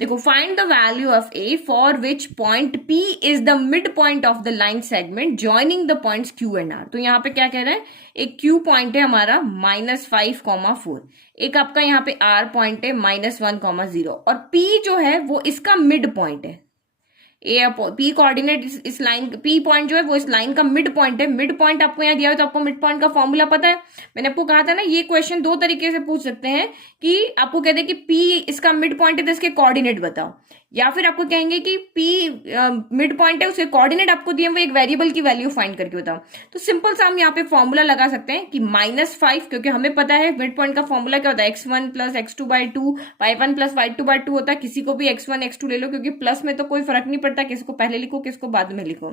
देखो, find the value of A for which point P is the mid point of the line segment joining the points Q and R. तो यहाँ पे क्या कह रहा है, एक क्यू पॉइंट है हमारा -5,4, एक आपका यहाँ पे आर पॉइंट है -1,0 और पी जो है वो इसका मिड पॉइंट है। ए पी कोऑर्डिनेट इस लाइन, पी पॉइंट जो है वो इस लाइन का मिड पॉइंट है। मिड पॉइंट आपको यहाँ दिया हो तो आपको मिड पॉइंट का फॉर्मूला पता है। मैंने आपको कहा था ना ये क्वेश्चन 2 तरीके से पूछ सकते हैं कि आपको कहते हैं कि पी इसका मिड पॉइंट है तो इसके कोऑर्डिनेट बताओ, या फिर आपको कहेंगे कि पी मिड पॉइंट है, उसके कोऑर्डिनेट आपको दिए वो एक वेरिएबल की वैल्यू फाइंड करके बताओ। तो सिंपल सा हम यहाँ पे फॉर्मूला लगा सकते हैं कि -5, क्योंकि हमें पता है मिड पॉइंट का फॉर्मूला क्या होता है, x1 + x2/2, y1 + y2/2 होता है। किसी को भी x1 x2 ले लो क्योंकि प्लस में तो कोई फर्क नहीं पड़ता, किसको पहले लिखो किसको बाद में लिखो।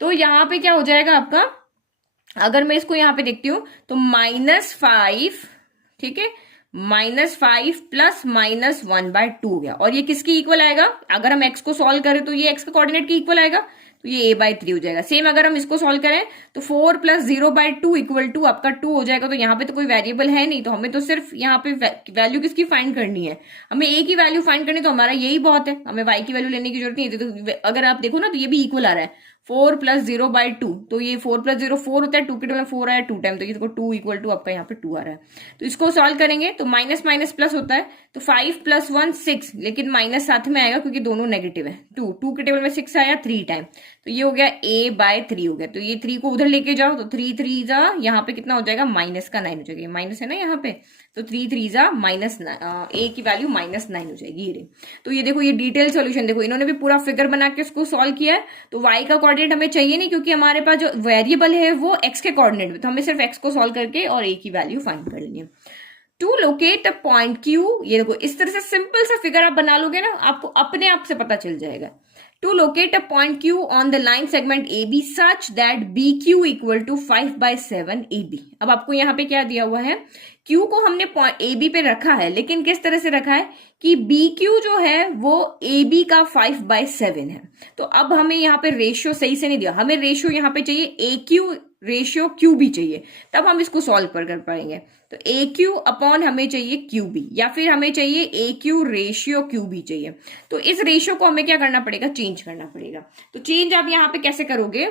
तो यहाँ पे क्या हो जाएगा आपका, अगर मैं इसको यहाँ पे देखती हूँ तो -5, ठीक है, -5 + -1/2 हो गया। और ये किसकी इक्वल आएगा, अगर हम x को सॉल्व करें तो ये x का कोऑर्डिनेट की इक्वल आएगा, तो ये a/3 हो जाएगा। सेम अगर हम इसको सॉल्व करें तो 4 + 0/2 = आपका 2 हो जाएगा। तो यहाँ पे तो कोई वेरिएबल है नहीं, तो हमें तो सिर्फ यहाँ पे वैल्यू किसकी फाइंड करनी है, हमें a की वैल्यू फाइंड करनी, तो हमारा यही बहुत है, हमें y की वैल्यू लेने की जरूरत नहीं है। तो अगर आप देखो ना तो ये भी इक्वल आ रहा है, 4 + 0/2, तो ये 4 + 0 4 होता है, 2 के टेबल में 4 आया 2 टाइम, तो ये देखो 2 = आपका यहाँ पे 2 आ रहा है। तो इसको सॉल्व करेंगे तो माइनस माइनस प्लस होता है, तो 5 + 1 6, लेकिन माइनस साथ में आएगा क्योंकि दोनों नेगेटिव है। 2 के टेबल में 6 आया 3 टाइम, तो ये हो गया a/3 हो गया। तो ये 3 को उधर लेके जाओ तो 3 3 जा, यहाँ पे कितना हो जाएगा, -9 हो जाएगा, माइनस है ना यहाँ पे, तो 3 3 जा -9, a की वैल्यू -9 हो जाएगी ये। तो ये देखो, ये डिटेल सॉल्यूशन देखो, इन्होंने भी पूरा फिगर बना के उसको सॉल्व किया है। तो y का कोऑर्डिनेट हमें चाहिए नहीं क्योंकि हमारे पास जो वेरिएबल है वो x के कोऑर्डिनेट में, तो हमें सिर्फ x को सॉल्व करके और a की वैल्यू फाइंड कर लेनी है। To locate a point Q, ये देखो इस तरह से सिंपल सा फिगर आप बना लोगे ना, आपको अपने आप से पता चल जाएगा। To locate a point Q on the line segment A B such that B Q equal to 5/7 A B. अब आपको यहाँ पे क्या दिया हुआ है, क्यू को हमने पॉइंट ए बी पे रखा है, लेकिन किस तरह से रखा है कि बी क्यू जो है वो ए बी का 5/7 है। तो अब हमें यहाँ पे रेशियो सही से नहीं दिया, हमें रेशियो यहाँ पे चाहिए ए क्यू रेशियो क्यू बी चाहिए, तब हम इसको सॉल्व कर पाएंगे। तो ए क्यू अपॉन हमें चाहिए क्यू बी, या फिर हमें चाहिए ए क्यू रेशियो क्यू बी चाहिए। तो इस रेशियो को हमें क्या करना पड़ेगा, चेंज करना पड़ेगा। तो चेंज आप यहाँ पे कैसे करोगे,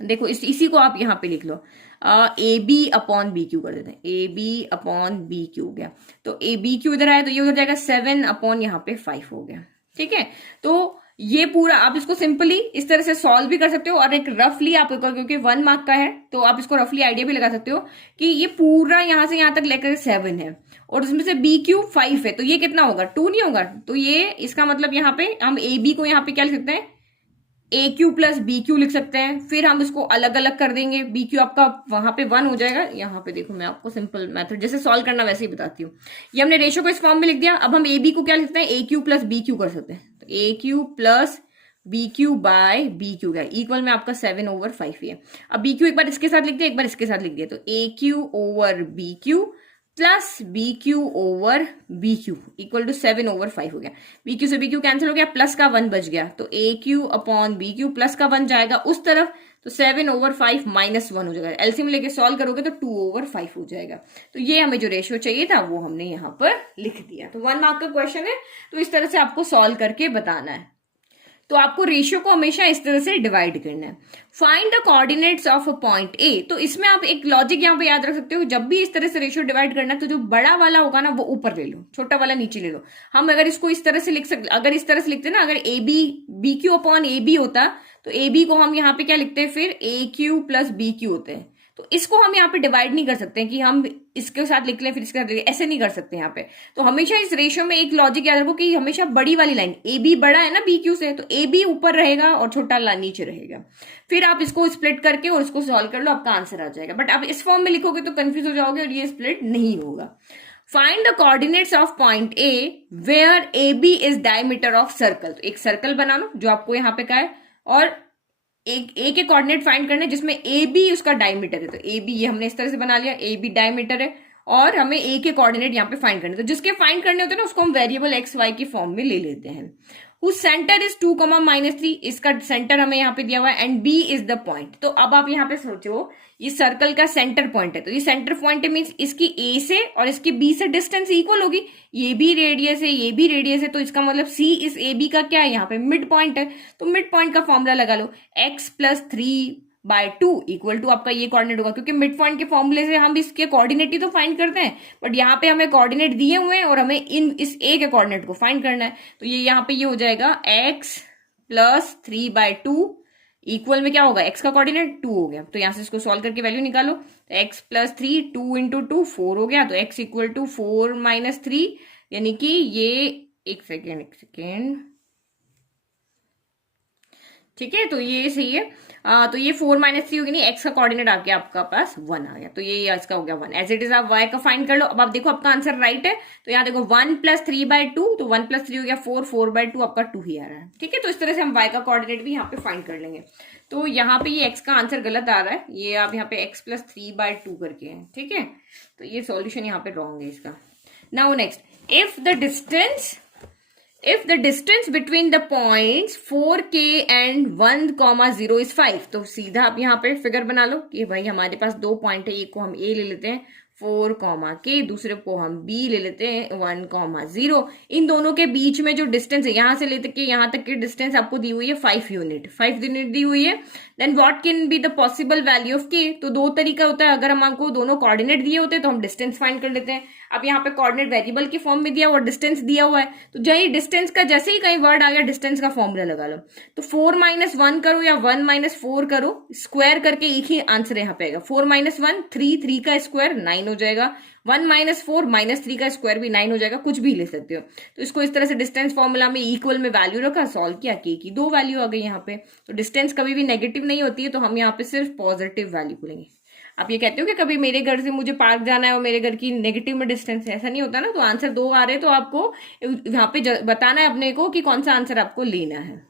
देखो इसी को आप यहाँ पे लिख लो, a b upon b q कर देते हैं, a b upon b q हो गया। तो ए बी क्यू इधर आया तो ये उधर जाएगा 7 अपॉन यहाँ पे 5 हो गया। ठीक है, तो ये पूरा आप इसको सिंपली इस तरह से सॉल्व भी कर सकते हो, और एक रफली आप, क्योंकि 1 मार्क का है तो आप इसको रफली आइडिया भी लगा सकते हो कि ये पूरा यहां से यहां तक लेकर 7 है, और उसमें से बी क्यू 5 है, तो ये कितना होगा, 2 नहीं होगा। तो ये इसका मतलब यहाँ पे हम ए बी को यहाँ पे क्या लिख सकते हैं, a q plus b Q लिख सकते हैं। फिर हम इसको अलग अलग कर देंगे, बी क्यू आपका वहां पे 1 हो जाएगा। यहाँ पे देखो मैं आपको सिंपल मेथड जैसे सॉल्व करना वैसे ही बताती हूँ। ये हमने रेशियो को इस फॉर्म में लिख दिया। अब हम ए बी को क्या लिखते हैं, a q plus b q कर सकते हैं। तो a q plus b q by b q गया, इक्वल में आपका 7/5 ही है। अब बी क्यू एक बार इसके साथ लिख दिया, एक बार इसके साथ लिख दिया, तो a q over b q plus b q over b Q equal to 7/5 हो गया। बी क्यू से बी क्यू कैंसिल हो गया, प्लस का 1 बच गया, तो a q upon b q, plus का 1 जाएगा उस तरफ, तो 7/5 माइनस 1 हो जाएगा। एलसीएम लेके सॉल्व करोगे तो 2/5 हो जाएगा। तो ये हमें जो रेशियो चाहिए था वो हमने यहाँ पर लिख दिया। तो 1 मार्क का क्वेश्चन है, तो इस तरह से आपको सॉल्व करके बताना है। तो आपको रेशियो को हमेशा इस तरह से डिवाइड करना है। Find the coordinates of a point A. तो इसमें आप एक लॉजिक यहाँ पे याद रख सकते हो, जब भी इस तरह से रेशियो डिवाइड करना है तो जो बड़ा वाला होगा ना वो ऊपर ले लो, छोटा वाला नीचे ले लो। हम अगर इसको इस तरह से लिख सकते, अगर इस तरह से लिखते ना, अगर A B B Q upon A B होता तो ए बी को हम यहाँ पे क्या लिखते हैं, फिर ए क्यू प्लस बी क्यू होते हैं। तो इसको हम यहाँ पे डिवाइड नहीं कर सकते कि हम इसके साथ लिख लें फिर इसके साथ लिख लें, ऐसे नहीं कर सकते यहाँ पे। तो हमेशा इस रेशियो में एक लॉजिक याद रखो कि हमेशा बड़ी वाली लाइन, ए बी बड़ा है ना बी क्यू से, तो ए बी ऊपर रहेगा और छोटा नीचे रहेगा। फिर आप इसको स्प्लिट करके और इसको सॉल्व कर लो, आपका आंसर आ जाएगा। बट आप इस फॉर्म में लिखोगे तो कंफ्यूज हो जाओगे और ये स्प्लिट नहीं होगा। Find the coordinates of point A where A B is diameter of circle. तो एक सर्कल बना लो जो आपको यहाँ पे कहा है, और एक ए के कोऑर्डिनेट फाइंड करने जिसमें ए बी उसका डायमीटर है। तो ए बी ये हमने इस तरह से बना लिया, ए बी डायमीटर है, और हमें ए के कोऑर्डिनेट यहाँ पे फाइंड करने, तो जिसके फाइंड करने होते हैं ना उसको हम वेरिएबल एक्स वाई की फॉर्म में ले लेते हैं। Whose सेंटर इज 2, इसका सेंटर हमें यहाँ पे दिया हुआ है, and B is the point. तो अब आप यहाँ पे सोचो, ये सर्कल का सेंटर पॉइंट है, तो ये सेंटर पॉइंट मीन्स इसकी ए से और इसकी बी से डिस्टेंस इक्वल होगी। ये भी रेडियस है, ये भी रेडियस है, तो इसका मतलब सी इस ए बी का क्या है, यहाँ पे मिड पॉइंट है। तो मिड पॉइंट का फॉर्मूला लगा लो, x प्लस 3/2 इक्वल टू आपका ये कोऑर्डिनेट होगा, क्योंकि मिड पॉइंट के फॉर्मूले से हम इसके कोऑर्डिनेट ही तो फाइंड करते हैं, बट यहाँ पे हमें कोऑर्डिनेट दिए हुए हैं और हमें इस ए के कोऑर्डिनेट को फाइंड करना है। तो ये यहाँ पे ये हो जाएगा x प्लस 3/2 इक्वल में क्या होगा, x का कोऑर्डिनेट 2 हो गया। तो यहां से इसको सॉल्व करके वैल्यू निकालो, तो x प्लस 3 2 इंटू 2 4 हो गया, तो x इक्वल टू 4 माइनस 3, यानी कि ये एक सेकेंड ठीक है, तो ये सही है। तो ये 4 माइनस 3 होगी, नहीं x का कोऑर्डिनेट आ गया आपका पास 1 आ गया, तो ये इसका हो गया 1। एज इट इज आप y का फाइंड कर लो। अब आप देखो आपका आंसर राइट है, तो यहाँ देखो 1 प्लस 3/2, तो 1 प्लस 3 हो गया 4, 4/2 आपका 2 ही आ रहा है। ठीक है, तो इस तरह से हम y का कोऑर्डिनेट भी यहाँ पे फाइंड कर लेंगे। तो यहाँ पे ये x का आंसर गलत आ रहा है, ये आप यहाँ पे x प्लस 3/2 करके है। ठीक है, तो ये सॉल्यूशन यहाँ पे रॉन्ग है इसका। Now next, if the distance between the points 4k and 1,0 is 5, तो सीधा आप यहाँ पे फिगर बना लो कि भाई हमारे पास 2 पॉइंट है, एक को हम a ले लेते हैं 4, दूसरे को हम b ले लेते हैं 1,0। इन दोनों के बीच में जो डिस्टेंस है, यहां से लेते के यहां तक की डिस्टेंस आपको दी हुई है 5 यूनिट दी हुई है। Then what can be the possible value of k। तो 2 तरीका होता है, अगर हम आपको दोनों कोऑर्डिनेट दिए होते हैं तो हम डिस्टेंस फाइंड कर लेते हैं। अब यहाँ पे कोऑर्डिनेट वेरिएबल की फॉर्म में दिया हुआ, डिस्टेंस दिया हुआ है, तो जही डिस्टेंस का जैसे ही कहीं वर्ड आ गया डिस्टेंस का फॉर्मूला लगा लो। तो 4 - 1 करो या 1 - 4 करो, स्क्वायर करके एक ही आंसर यहाँ पे आएगा। 4 - 1 3 का स्क्वायर 9 हो जाएगा, 1 - 4 -3 का स्क्वायर भी 9 हो जाएगा, कुछ भी ले सकते हो। तो इसको इस तरह से डिस्टेंस फॉर्मूला में इक्वल में वैल्यू रखा, सॉल्व किया, k की 2 वैल्यू आ गई यहाँ पे। तो डिस्टेंस कभी भी नेगेटिव नहीं होती है, तो हम यहाँ पे सिर्फ पॉजिटिव वैल्यू को लेंगे। आप ये कहते हो कि कभी मेरे घर से मुझे पार्क जाना है और मेरे घर की नेगेटिव में डिस्टेंस है, ऐसा नहीं होता ना। तो आंसर 2 आ रहे हैं, तो आपको यहाँ पे बताना है अपने को कि कौन सा आंसर आपको लेना है।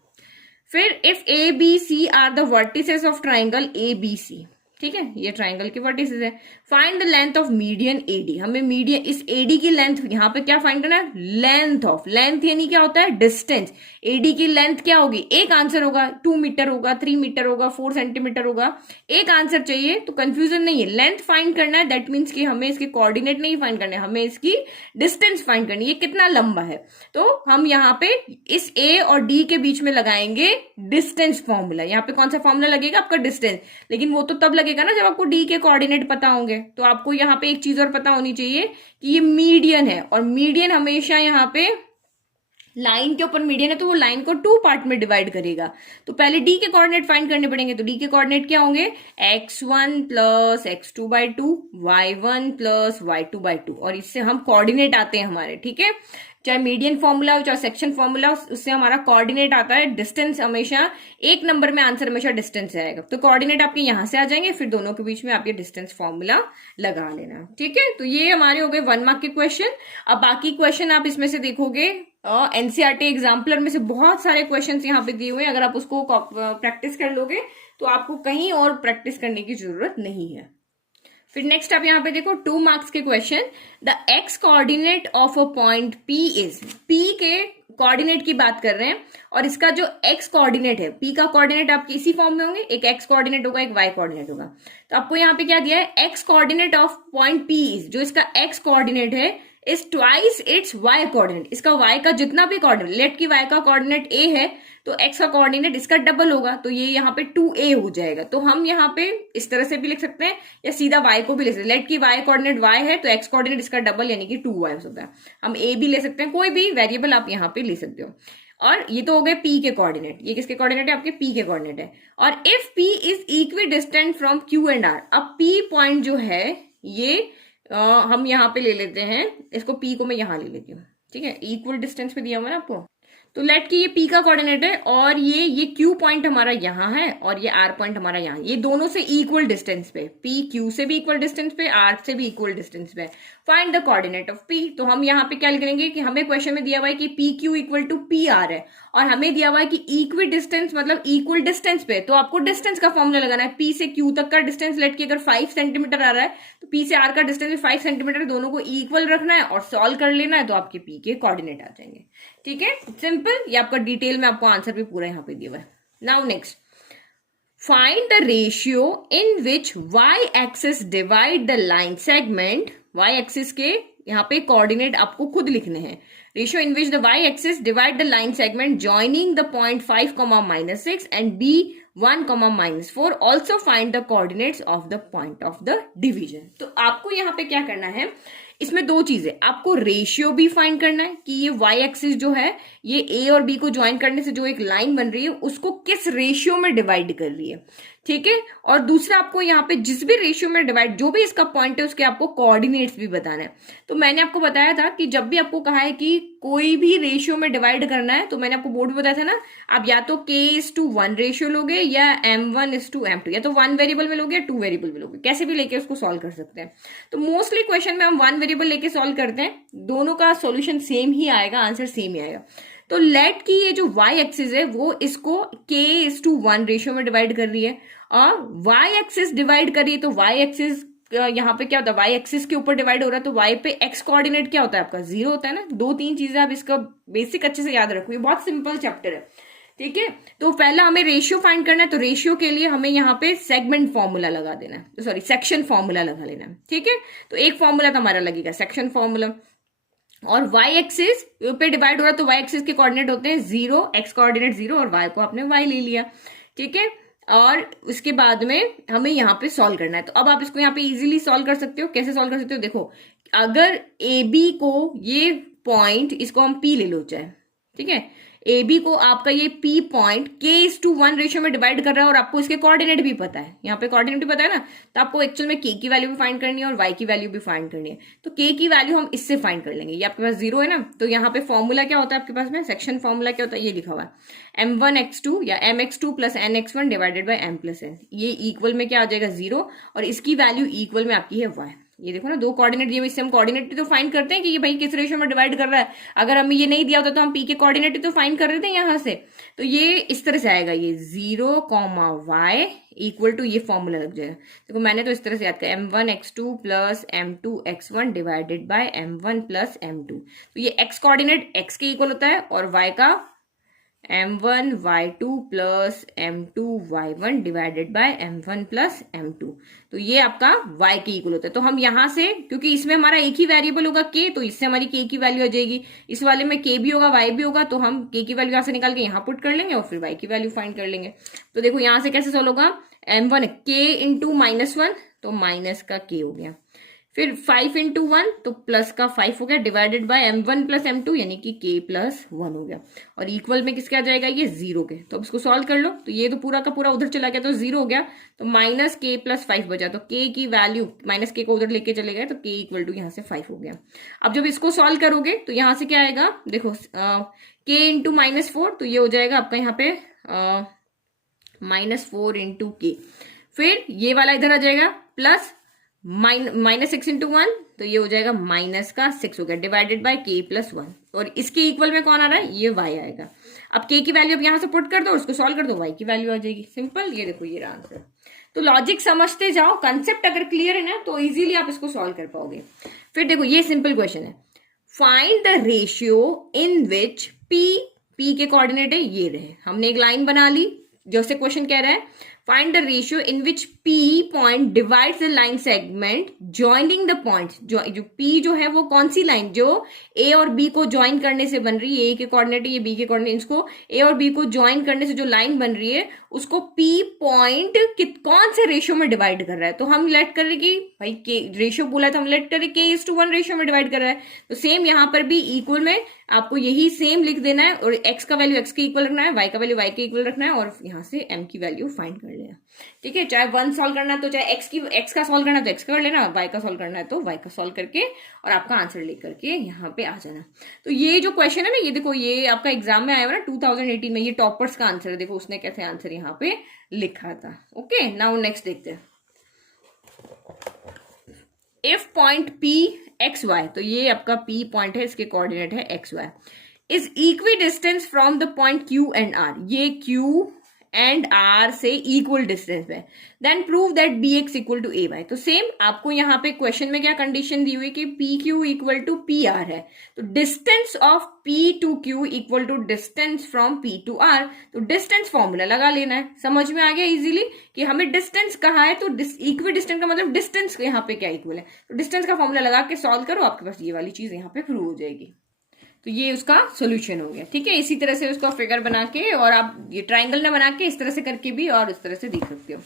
फिर if A B C are the vertices of triangle A B C, ठीक है, ये ट्राइंगल के वर्टिसेस है। Find the length of median AD, हमें मीडियन इस एडी की लेंथ यहाँ पे क्या फाइंड करना है, लेंथ ऑफ, लेंथ यानी क्या होता है, डिस्टेंस। एडी की लेंथ क्या होगी, एक आंसर होगा, 2 मीटर होगा, 3 मीटर होगा, 4 सेंटीमीटर होगा, एक आंसर चाहिए, तो कंफ्यूजन नहीं है। लेंथ फाइंड करना है, दैट मीन्स कि हमें इसके कोऑर्डिनेट नहीं फाइंड करने, हमें इसकी डिस्टेंस फाइंड करनी है, कितना लंबा है। तो हम यहाँ पे इस ए और डी के बीच में लगाएंगे डिस्टेंस फॉर्मूला। यहाँ पे कौन सा फॉर्मूला लगेगा, आपका डिस्टेंस, लेकिन वो तो तब लगेगा ना जब आपको डी के कोऑर्डिनेट पता होंगे। तो आपको यहाँ पे एक चीज और पता होनी चाहिए कि ये मीडियन है, और मीडियन हमेशा यहाँ पे लाइन के ऊपर मीडियन है, तो वो लाइन को 2 पार्ट में डिवाइड करेगा। तो पहले डी के कोऑर्डिनेट फाइंड करने पड़ेंगे। तो डी के कोऑर्डिनेट क्या होंगे, x1 plus x2/2, y1 plus y2/2, और इससे हम कोऑर्डिनेट आते हैं हमारे, ठीक है। चाहे मीडियन फॉर्मूला हो चाहे सेक्शन फॉर्मूला, उससे हमारा कोऑर्डिनेट आता है। डिस्टेंस हमेशा एक नंबर में, आंसर हमेशा डिस्टेंस से आएगा। तो कोऑर्डिनेट आपके यहां से आ जाएंगे, फिर दोनों के बीच में आप ये डिस्टेंस फॉर्मूला लगा लेना, ठीक है। तो ये हमारे हो गए 1 मार्क के क्वेश्चन। अब बाकी क्वेश्चन आप इसमें से देखोगे, एनसीईआरटी एग्जाम्पलर में से बहुत सारे क्वेश्चंस यहाँ पे दिए हुए हैं। अगर आप उसको प्रैक्टिस कर लोगे तो आपको कहीं और प्रैक्टिस करने की जरूरत नहीं है। फिर नेक्स्ट आप यहाँ पे देखो 2 मार्क्स के question. The x coordinate of a point P is, P के कोऑर्डिनेट की बात कर रहे हैं, और इसका जो एक्स कोऑर्डिनेट है, पी का कोऑर्डिनेट आपके इसी फॉर्म में होंगे, एक एक्स कोऑर्डिनेट होगा, एक वाई कोऑर्डिनेट होगा। तो आपको यहाँ पे क्या दिया है, X coordinate of point P is, जो इसका एक्स कोऑर्डिनेट है, is twice its Y coordinate, इसका वाई का जितना भी कोऑर्डिनेट, लेट की वाई का कोऑर्डिनेट ए है तो एक्स का कोऑर्डिनेट इसका डबल होगा, तो ये यहाँ पे 2a हो जाएगा। तो हम यहाँ पे इस तरह से भी लिख सकते हैं, या सीधा y को भी लिख सकते हैं। लेट की y कोऑर्डिनेट y है तो x कोऑर्डिनेट इसका डबल यानी कि 2y हो सकता है। हम a भी ले सकते हैं, कोई भी वेरिएबल आप यहाँ पे ले सकते हो। और ये तो हो गए p के कोऑर्डिनेट, ये किसके कोऑर्डिनेट है, आपके p के कोऑर्डिनेट है। और if p is equi distant from q and r, अब p पॉइंट जो है ये हम यहाँ पे ले लेते हैं, इसको p को मैं यहाँ ले लेती हूँ, ठीक है, इक्वल डिस्टेंस पे दिया हुआ है ना आपको। तो लेट की ये p का कोऑर्डिनेट है, और ये q पॉइंट हमारा यहाँ है, और ये r पॉइंट हमारा यहाँ, ये दोनों से इक्वल डिस्टेंस पे, p q से भी इक्वल डिस्टेंस पे, r से भी इक्वल डिस्टेंस पे। Find the coordinate of p, तो हम यहाँ पे क्या करेंगे कि हमें क्वेश्चन में दिया हुआ है कि p q equal to p r है, और हमें दिया हुआ है कि इक्वी डिस्टेंस मतलब इक्वल डिस्टेंस पे, तो आपको डिस्टेंस का फॉर्मूला लगाना है। p से q तक का डिस्टेंस लेट की अगर 5 सेंटीमीटर आ रहा है, तो p से r का डिस्टेंस 5 सेंटीमीटर, दोनों को इक्वल रखना है और सॉल्व कर लेना है, तो आपके p के कोऑर्डिनेट आ जाएंगे, ठीक है, सिंपल। ये आपका डिटेल में आपको आंसर भी पूरा यहाँ पे दिया हुआ है। Now next, find the ratio in which Y axis divide the line segment, Y axis के यहाँ पे कोऑर्डिनेट आपको खुद लिखने हैं। Ratio in which the Y axis divide the line segment joining the point 5, -6 and B1, -4, also find the coordinates of the point of the division. तो आपको यहाँ पे क्या करना है, इसमें 2 चीजें, आपको रेशियो भी फाइंड करना है कि ये वाई एक्सिस जो है, ये ए और बी को ज्वाइन करने से जो एक लाइन बन रही है उसको किस रेशियो में डिवाइड कर रही है, ठीक है। और दूसरा, आपको यहाँ पे जिस भी रेशियो में डिवाइड, जो भी इसका पॉइंट है उसके आपको कोऑर्डिनेट्स भी बताना है। तो मैंने आपको बताया था कि जब भी आपको कहा है कि कोई भी रेशियो में डिवाइड करना है, तो मैंने आपको बोर्ड में बताया था ना, आप या तो k:1 रेशियो लोगे, या m1:m2, या तो 1 वेरिएबल में लोगे या 2 वेरिएबल में लोगे, कैसे भी लेके उसको सॉल्व कर सकते हैं। तो मोस्टली क्वेश्चन में हम 1 वेरिएबल लेके सॉल्व करते हैं, दोनों का सॉल्यूशन सेम ही आएगा, आंसर सेम ही आएगा। तो लेट की ये जो y एक्सिस है वो इसको k:1 रेशियो में डिवाइड कर रही है, और y एक्सिस डिवाइड कर रही है, तो y एक्सिस यहाँ पे क्या होता है, y एक्सिस के ऊपर डिवाइड हो रहा है, तो y पे x कोऑर्डिनेट क्या होता है आपका, 0 होता है ना। 2-3 चीजें आप इसका बेसिक अच्छे से याद रखो, ये बहुत सिंपल चैप्टर है, ठीक है। तो पहला हमें रेशियो फाइंड करना है, तो रेशियो के लिए हमें यहाँ पे सेगमेंट फॉर्मूला लगा देना है, सॉरी सेक्शन फॉर्मूला लगा लेना है, ठीक है। तो एक फॉर्मूला तो हमारा लगेगा सेक्शन फॉर्मूला, और y एक्सिस पे डिवाइड हो रहा है, तो y एक्सिस के कोऑर्डिनेट होते हैं 0, x कोऑर्डिनेट 0, और y को आपने y ले लिया, ठीक है। और उसके बाद में हमें यहाँ पे सॉल्व करना है। तो अब आप इसको यहाँ पे इजीली सॉल्व कर सकते हो। कैसे सॉल्व कर सकते हो, देखो, अगर AB को ये पॉइंट, इसको हम P ले लो चाहे, ठीक है। ए बी को आपका ये पी पॉइंट k:1 रेशियो में डिवाइड कर रहा है और आपको इसके कोऑर्डिनेट भी पता है, यहाँ पे कोऑर्डिनेट भी पता है ना, तो आपको एक्चुअल में k की वैल्यू भी फाइंड करनी है और y की वैल्यू भी फाइंड करनी है। तो k की वैल्यू हम इससे फाइंड कर लेंगे, ये आपके पास 0 है ना, तो यहाँ पे फॉर्मूला क्या होता है आपके पास में, सेक्शन फॉर्मूला क्या होता है, ये लिखा हुआ है m1x2 या mx2 plus nx1 divided by m plus n। ये इक्वल में क्या आ जाएगा 0 और इसकी वैल्यू इक्वल में आपकी है y। ये देखो ना, दो कोऑर्डिनेट दिए हुए, इससे हम कोऑर्डिनेट तो फाइंड करते हैं कि ये भाई किस रेशियो में डिवाइड कर रहा है। अगर हमें ये नहीं दिया होता तो हम पी के कोऑर्डिनेट तो फाइंड कर रहे थे यहाँ से। तो ये इस तरह से आएगा, ये 0, y इक्वल टू, ये फॉर्मूला लग जाएगा। देखो मैंने तो इस तरह से याद किया, m1x2 plus m2x1 divided by m1 plus m2। तो ये x कोऑर्डिनेट x के इक्वल होता है और y का m1 y2 plus m2 y1 divided by m1 plus m2। तो ये आपका y के इक्वल होता है। तो हम यहां से, क्योंकि इसमें हमारा एक ही वेरिएबल होगा k, तो इससे हमारी k की वैल्यू आ जाएगी, इस वाले में k भी होगा y भी होगा, तो हम k की वैल्यू यहां से निकाल के यहाँ पुट कर लेंगे और फिर y की वैल्यू फाइंड कर लेंगे। तो देखो यहां से कैसे सॉल्व होगा, m1 k इंटू -1 तो माइनस का k हो गया, फिर 5 इंटू 1 तो प्लस का 5 हो गया, divided by m1 plus m2 यानी कि k प्लस 1 हो गया, और इक्वल में किसके आ जाएगा, ये 0 के। तो अब इसको सॉल्व कर लो, तो ये तो पूरा का पूरा उधर चला गया तो 0 हो गया, तो माइनस k प्लस 5 बचा, तो k की वैल्यू माइनस k को उधर लेके चले गए तो k इक्वल टू यहाँ से 5 हो गया। अब जब इसको सॉल्व करोगे तो यहाँ से क्या आएगा, देखो k इंटू -4 तो ये हो जाएगा आपका यहाँ पे -4 इंटू k, फिर ये वाला इधर आ जाएगा प्लस -6 इंटू 1 तो ये हो जाएगा माइनस का 6 हो गया, डिवाइडेड बाय k प्लस 1, और इसके इक्वल में कौन आ रहा है, ये y आएगा। अब k की वैल्यू अब यहां से पुट कर दो, उसको सॉल्व कर दो, y की वैल्यू आ जाएगी, सिंपल। ये देखो ये रहा आंसर। तो लॉजिक समझते जाओ, कंसेप्ट अगर क्लियर है ना तो इजीली आप इसको सॉल्व कर पाओगे। फिर देखो ये सिंपल क्वेश्चन है, find the ratio in which p के कोऑर्डिनेट है ये रहे। हमने एक लाइन बना ली, जैसे क्वेश्चन कह रहा है find the ratio in which p point divides the line segment joining the points. जो p जो है वो कौन सी लाइन, जो a और b को ज्वाइन करने से बन रही है, a के कोऑर्डिनेट ये b के कोऑर्डिनेट, इसको a और b को ज्वाइन करने से जो लाइन बन रही है उसको p पॉइंट कौन से रेशियो में डिवाइड कर रहा है। तो हम लेट कर रहे कि भाई k रेशियो बोला है तो हम लेट कर रहे k:1 रेशियो में डिवाइड कर रहा है। तो सेम यहाँ पर भी इक्वल में आपको यही सेम लिख देना है और x का वैल्यू x के इक्वल रखना है, y का वैल्यू y के इक्वल रखना है और यहाँ से m की वैल्यू फाइंड कर लेना। ठीक है, चाहे 1 सॉल्व करना है तो चाहे x का सॉल्व करना है तो x का कर लेना, y का सॉल्व करना है तो y का सॉल्व करके और आपका आंसर लेकर के यहाँ पे आ जाना। तो ये जो क्वेश्चन है ना, ये देखो ये आपका एग्जाम में आया हुआ ना 2018 में, ये टॉपर्स का आंसर है। देखो उसने कैसे आंसर यहाँ पे लिखा था। ओके, नाउ नेक्स्ट देखते हैं। If point p x y, तो ये आपका p पॉइंट है, इसके कोऑर्डिनेट है x y, is equi distance from the point q and r, ये q एंड r से इक्वल डिस्टेंस है, then prove that bx equal to ay। तो सेम आपको यहाँ पे क्वेश्चन में क्या कंडीशन दी हुई कि pq इक्वल टू pr है, तो distance of p to q equal to distance from p to r, तो डिस्टेंस फॉर्मूला लगा लेना है। समझ में आ गया इजीली कि हमें डिस्टेंस कहा है, तो इक्वी डिस्टेंस का मतलब डिस्टेंस यहाँ पे क्या इक्वल है, तो डिस्टेंस का फॉर्मूला लगा के सॉल्व करो, आपके पास ये वाली चीज यहाँ पे प्रूव हो जाएगी। तो ये उसका सॉल्यूशन हो गया। ठीक है, इसी तरह से उसका फिगर बना के और आप ये ट्राइंगल ना बना के इस तरह से करके भी और इस तरह से देख सकते हो।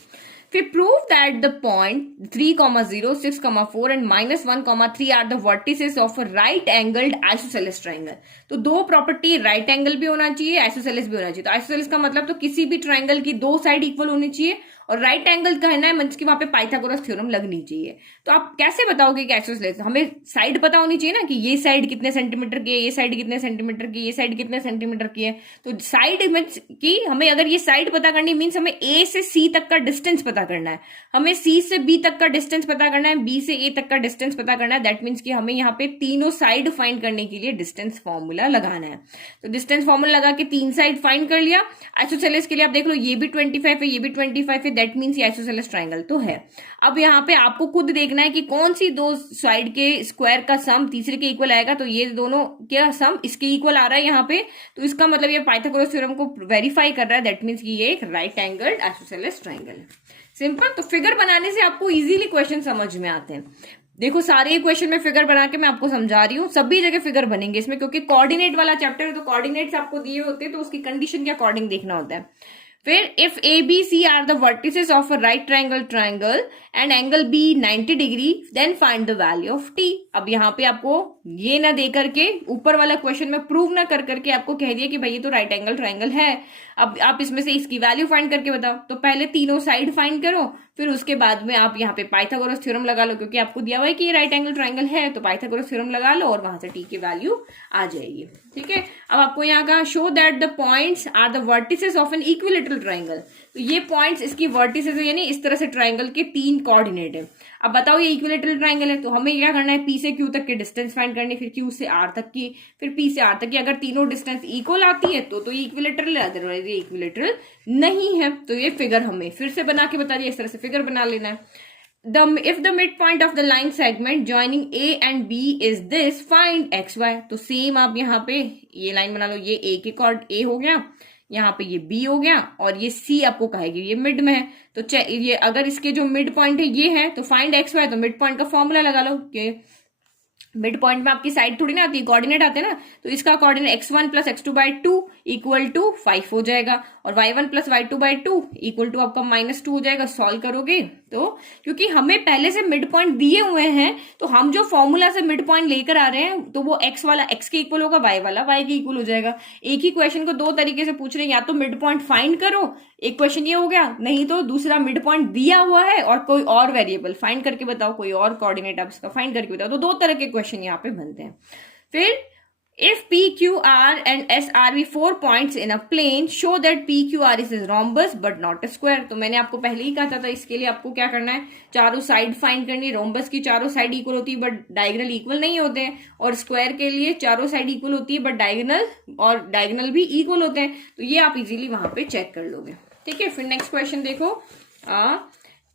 फिर prove that the point 3,0, 6,4 and -1,3 are the vertices of right angled isosceles triangle. तो दो प्रॉपर्टी, राइट एंगल भी होना चाहिए, आइसोसेलेस भी होना चाहिए। तो आइसोसेलेस का मतलब तो किसी भी ट्राइंगल की दो साइड इक्वल होनी चाहिए, और राइट एंगल कहना है मींस कि वहां पे पाइथागोरस थ्योरम लगनी चाहिए। तो आप कैसे बताओगे कि आइसोसेलेस, हमें साइड पता होनी चाहिए ना कि ये साइड कितने सेंटीमीटर की है, ये साइड कितने सेंटीमीटर की, ये साइड कितने सेंटीमीटर की है। तो साइड मींस कि हमें अगर ये साइड पता करनी मींस हमें ए से सी तक का डिस्टेंस पता करना है, हमें सी से बी तक का डिस्टेंस पता करना है, बी से ए तक का डिस्टेंस पता करना है। दैट मीन्स कि हमें यहाँ पे तीनों साइड फाइंड करने के लिए डिस्टेंस फॉर्मूला लगाना है। तो डिस्टेंस फॉर्मूला लगा के तीन साइड फाइंड कर लिया। आइसोसेलेस के लिए आप देख लो, ये भी 25 है, ये भी 25 है, दैट मीन्स ये आइसोसेलेस ट्राइंगल तो है। अब यहाँ पे आपको खुद देखना है कि कौन सी दो साइड के स्क्वायर का सम तीसरे के इक्वल आएगा। तो ये दोनों क्या सम इसके इक्वल आ रहा है यहाँ पे, तो इसका मतलब ये पाइथागोरस थ्योरम को वेरीफाई कर रहा है। दैट मीन्स कि ये एक राइट एंगल्ड आइसोसेलेस ट्राइंगल है। सिंपल। तो फिगर बनाने से आपको इजीली क्वेश्चन समझ में आते हैं। देखो सारे क्वेश्चन में फिगर बना के मैं आपको समझा रही हूँ, सभी जगह फिगर बनेंगे इसमें, क्योंकि कोऑर्डिनेट वाला चैप्टर है तो कोऑर्डिनेट्स आपको दिए होते हैं तो उसकी कंडीशन के अकॉर्डिंग देखना होता है। फिर if A B C are the vertices of a right triangle and angle B 90 degree then find the value of T. अब यहाँ पे आपको ये ना दे करके ऊपर वाला क्वेश्चन में प्रूव ना कर करके आपको कह दिया कि भाई ये तो राइट एंगल ट्रायंगल है, अब आप इसमें से इसकी वैल्यू फाइंड करके बताओ। तो पहले तीनों साइड फाइंड करो, फिर उसके बाद में आप यहाँ पे पाइथागोरस थ्योरम लगा लो, क्योंकि आपको दिया हुआ है कि ये राइट एंगल ट्रायंगल है, तो पाइथागोरस थ्योरम लगा लो और वहां से टी की वैल्यू आ जाएगी। ठीक है, अब आपको यहाँ का show that the points are the vertices of an equilateral triangle. तो ये पॉइंट्स इसकी वर्टिसेस है, यानी इस तरह से ट्रायंगल के 3 कोऑर्डिनेट है। अब बताओ ये इक्विलेटरल ट्रायंगल है, तो हमें क्या करना है, पी से क्यू तक की डिस्टेंस फाइंड करनी, फिर क्यू से आर तक की, फिर पी से आर तक की। अगर तीनों डिस्टेंस इक्वल आती है तो ये इक्विलेटरल है, अदरवाइज ये इक्विलेटरल नहीं है। तो ये फिगर हमें फिर से बना के बता दिया, इस तरह से फिगर बना लेना है। If the midpoint of the line segment joining A and B is this, find x y। तो सेम आप यहाँ पे ये लाइन बना लो, ये A के कॉर्ड A हो गया, यहाँ पे ये B हो गया, और ये C आपको कहेगी ये मिड में है। तो ये अगर इसके जो मिड पॉइंट है ये है, तो फाइंड एक्स वाई, तो मिड पॉइंट का फॉर्मूला लगा लो कि मिड पॉइंट में आपकी साइड थोड़ी ना आती है, कोऑर्डिनेट आते हैं ना, तो इसका coordinate x1 plus x2/2 equal to 5 हो जाएगा, और y1 plus y2/2 equal to आपका -2 हो जाएगा। सॉल्व करोगे तो क्योंकि हमें पहले से मिड पॉइंट दिए हुए हैं, तो हम जो फॉर्मूला से मिड पॉइंट लेकर आ रहे हैं, तो वो x वाला x के इक्वल होगा, y वाला y के इक्वल हो जाएगा। एक ही क्वेश्चन को 2 तरीके से पूछ रहे हैं, या तो मिड पॉइंट फाइंड करो, एक क्वेश्चन ये हो गया, नहीं तो दूसरा मिड पॉइंट दिया हुआ है और कोई और वेरिएबल फाइंड करके बताओ, कोई और कोऑर्डिनेट आप इसका फाइंड करके बताओ। तो 2 तरह के क्वेश्चन यहाँ पे बनते हैं। फिर if P, Q, R and S are be 4 points in a plane, show that P, Q, R is a rhombus but not a square। तो मैंने आपको पहले ही कहा था, इसके लिए आपको क्या करना है, चारों साइड फाइंड करनी है। रोम्बस की चारों साइड इक्वल होती है बट डायगोनल इक्वल नहीं होते हैं, और स्क्वायर के लिए चारों साइड इक्वल होती है बट डायगोनल भी इक्वल होते हैं। तो ये आप इजीली वहां पे चेक कर लोगे। ठीक है, फिर नेक्स्ट क्वेश्चन देखो,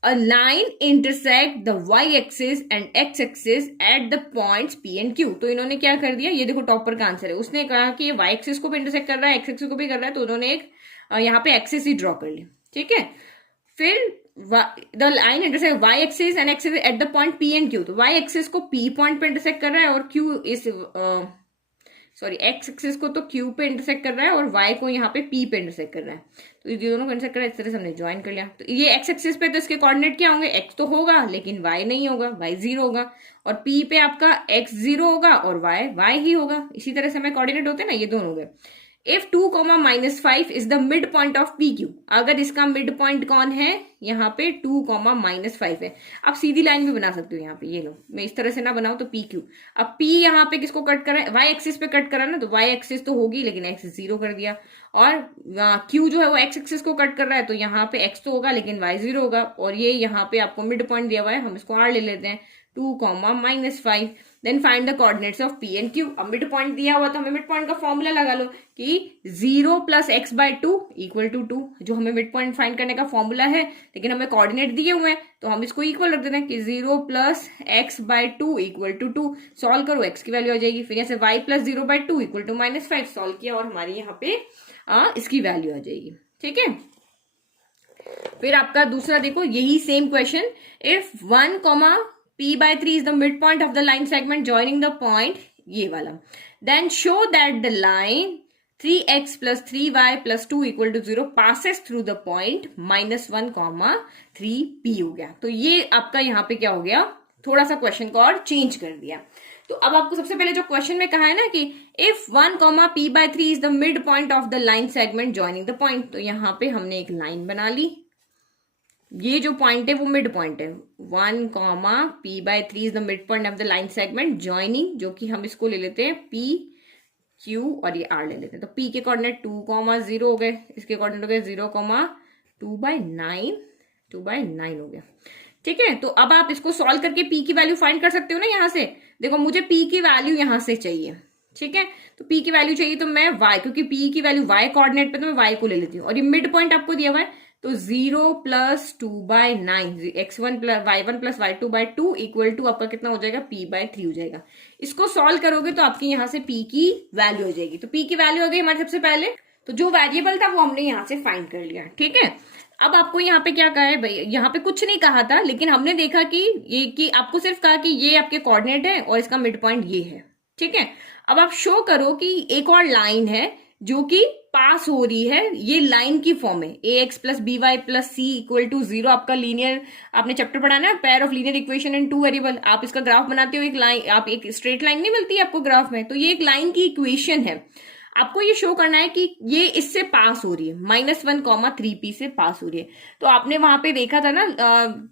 A line intersect the y-axis and x-axis at the points P and Q। तो इन्होंने क्या कर दिया, ये देखो टॉपर का आंसर है, उसने कहा कि ये y-axis को भी इंटरसेक्ट कर रहा है, x-axis को भी कर रहा है, तो उन्होंने एक यहाँ पे एक्सिस ही ड्रॉ कर ली। ठीक है, फिर the line intersect y-axis and x-axis at the point P and Q। तो y-axis को P पॉइंट पे इंटरसेक्ट कर रहा है, और Q इस x एक्सिस को तो Q पे इंटरसेक्ट कर रहा है, और y को यहाँ पे P पे इंटरसेक्ट कर रहा है। तो ये दोनों को इंटरसेक्ट कर रहा है, इस तरह से हमने ज्वाइन कर लिया। तो ये x एक्सिस पे तो इसके कोऑर्डिनेट क्या होंगे, x तो होगा लेकिन y नहीं होगा, y 0 होगा, और P पे आपका x 0 होगा और y ही होगा। इसी तरह से हमें कोऑर्डिनेट होते हैं ना, ये दोनों हो गए। If 2, -5 is the mid point of P Q, अगर इसका मिड पॉइंट कौन है, यहाँ पे 2, -5 है। आप सीधी लाइन भी बना सकते हो, यहाँ पे ये लो, मैं इस तरह से ना बनाऊं तो पी क्यू। अब पी यहाँ पे किसको कट करा है, वाई एक्सिस पे कट करा ना, तो वाई एक्सिस तो होगी लेकिन एक्स 0 कर दिया, और क्यू जो है वो एक्स एक्सिस को कट कर रहा है, तो यहाँ पे एक्स तो होगा लेकिन वाई 0 होगा, और ये यहाँ पे आपको मिड पॉइंट दिया हुआ है, हम इसको आर ले लेते हैं, 2, -5। Then find the coordinates of P and Q. अब मिड पॉइंट दिया हुआ तो हमें मिड पॉइंट का फॉर्मूला लगा लो कि 0 + x/2 = 2, जो हमें मिड पॉइंट फाइंड करने का फॉर्मूला है, लेकिन हमें कोऑर्डिनेट दिए हुए हैं तो हम इसको इक्वल रख देते हैं कि 0 + x/2 = 2। सॉल्व करो, x की वैल्यू आ जाएगी, फिर यहाँ से y + 0/2 = -5। सॉल्व किया और हमारी यहाँ पे इसकी वैल्यू आ जाएगी। ठीक है, फिर आपका दूसरा देखो, यही same question, if 1, P/3 is the midpoint of the line segment joining the point, ये वाला, then show that the line 3x + 3y + 2 = 0 passes through the point -1, 3p हो गया। तो ये आपका यहाँ पे क्या हो गया, थोड़ा सा क्वेश्चन को और चेंज कर दिया। तो अब आपको सबसे पहले जो क्वेश्चन में कहा है ना कि if 1, P/3 is the midpoint of the line segment joining the point, तो यहाँ पे हमने एक लाइन बना ली, ये जो पॉइंट है वो मिड पॉइंट है, 1, P/3 is the mid point of the line segment joining, जो कि हम इसको ले लेते हैं P, Q और ये R ले लेते हैं। तो P के कोऑर्डिनेट 2, 0 हो गए, इसके कोऑर्डिनेट हो गए 0, 2/9, 2/9 हो गया। ठीक है, तो अब आप इसको सॉल्व करके P की वैल्यू फाइंड कर सकते हो ना। यहाँ से देखो, मुझे P की वैल्यू यहाँ से चाहिए। ठीक है, तो P की वैल्यू चाहिए तो मैं y, क्योंकि P की वैल्यू y कोऑर्डिनेट पे, तो मैं y को ले लेती हूँ, और ये मिड पॉइंट आपको दिया हुआ है, तो 0 + 2/9, x1 + y1 + y2/2 = आपका कितना हो जाएगा, P/3 हो जाएगा। इसको सॉल्व करोगे तो आपकी यहाँ से P की वैल्यू हो जाएगी। तो P की वैल्यू हो गई हमारे सबसे पहले, तो जो वेरिएबल था वो हमने यहाँ से फाइंड कर लिया। ठीक है, अब आपको यहाँ पे क्या कहा है भाई, यहाँ पे कुछ नहीं कहा था, लेकिन हमने देखा कि आपको सिर्फ कहा कि ये आपके कोऑर्डिनेट है और इसका मिड पॉइंट ये है। ठीक है, अब आप शो करो कि एक और लाइन है जो कि पास हो रही है, ये लाइन की फॉर्म है, a x plus b y plus c equal to 0। आपका लीनियर, आपने चैप्टर पढ़ा ना, pair of linear equation and two variable. आप इसका ग्राफ बनाते हो, एक लाइन, आप एक स्ट्रेट लाइन नहीं मिलती है आपको ग्राफ में, तो ये एक लाइन की इक्वेशन है। आपको ये शो करना है कि ये इससे पास हो रही है, -1,3p से पास हो रही है। तो आपने वहां पे देखा था ना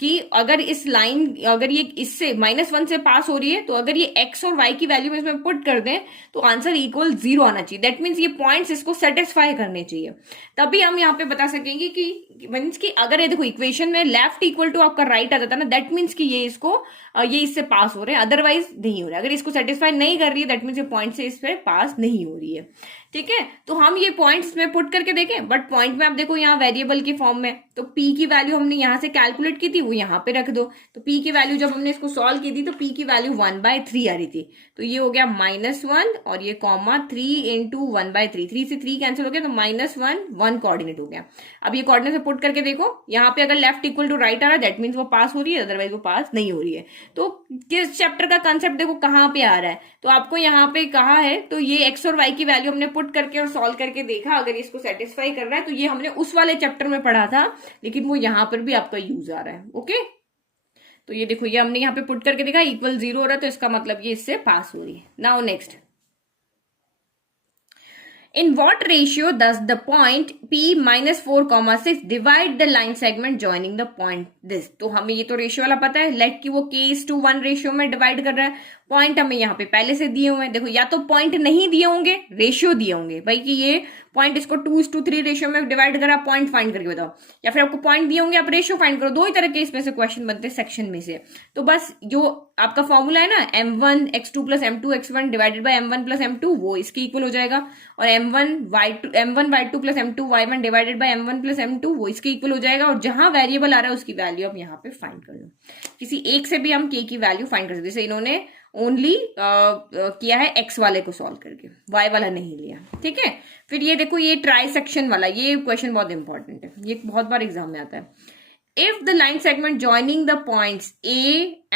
कि अगर इस लाइन, अगर ये इससे -1 से पास हो रही है, तो अगर ये x और y की वैल्यू में इसमें पुट कर दें तो आंसर इक्वल 0 आना चाहिए। दैट मीन्स ये पॉइंट्स इसको सेटिस्फाई करने चाहिए, तभी हम यहाँ पे बता सकेंगे कि मीन्स कि अगर ये देखो इक्वेशन में लेफ्ट इक्वल टू आपका राइट आ जाता है ना, दैट मीन्स कि ये इसको ये इससे पास हो रहे हैं, अदरवाइज नहीं हो रहा है। अगर इसको सेटिस्फाई नहीं कर रही है, दैट मीन्स ये पॉइंट से इस पे पास नहीं हो रही है। ठीक है, तो हम ये पॉइंट्स में पुट करके देखें, बट पॉइंट में आप देखो यहाँ वेरिएबल की फॉर्म में, तो p की वैल्यू हमने यहाँ से कैलकुलेट की थी, वो यहाँ पे रख दो। तो p की वैल्यू जब हमने इसको सॉल्व की थी तो p की वैल्यू 1/3 आ रही थी, तो ये हो गया -1 और ये कॉमा 3 इंटू 1/3, 3 से 3 कैंसिल हो गया, तो -1 कोऑर्डिनेट हो गया। अब ये कोऑर्डिनेट से पुट करके देखो, यहाँ पे अगर लेफ्ट इक्वल टू राइट आ रहा है, दैट मीन्स वो पास हो रही है, अदरवाइज वो पास नहीं हो रही है। तो किस चैप्टर का कंसेप्ट देखो कहाँ पे आ रहा है, तो आपको यहाँ पे कहा है, तो ये एक्स और वाई की वैल्यू हमने पुट करके और सॉल्व करके देखा, अगर इसको सेटिस्फाई कर रहा है तो ये हमने उस वाले चैप्टर में पढ़ा था, लेकिन वो यहां पर भी आपका यूज आ रहा है। ओके, तो ये देखो, ये हमने यहाँ पे पुट करके देखा, इक्वल 0 हो रहा है, तो इसका मतलब ये इससे पास हो रही है। Now next, in what ratio does the point p -4,6 divide the line segment joining the point this? तो हमें ये तो रेशियो वाला पता है, लेट कि वो k:1 रेशियो में डिवाइड कर रहा है। पॉइंट हमें यहाँ पे पहले से दिए हुए हैं, देखो या तो पॉइंट नहीं दिए होंगे, रेशियो दिए होंगे भाई कि ये पॉइंट इसको 2:3 रेशियो में डिवाइड करा, पॉइंट फाइंड करके बताओ, या फिर आपको पॉइंट दिए होंगे, आप रेशियो फाइंड करो। दो ही तरह के इसमें से क्वेश्चन बनते हैं सेक्शन में से। तो बस जो आपका फॉर्मूला है ना, m1 x2 plus m2 x1 divided by m1 plus m2, वो इसके इक्वल हो जाएगा, और m1 y2 plus m2 y1 divided by m1 plus m2, वो इसके इक्वल हो जाएगा। और जहां वेरिएबल आ रहा है उसकी वैल्यू आप यहाँ पे फाइंड कर लो। किसी एक से भी हम k की वैल्यू फाइंड कर सकते, जैसे इन्होंने ओनली किया है x वाले को सॉल्व करके, y वाला नहीं लिया। ठीक है, फिर ये देखो, ये ट्राइसेक्शन वाला, ये क्वेश्चन बहुत इंपॉर्टेंट है, ये बहुत बार एग्जाम में आता है। If the line segment joining the points A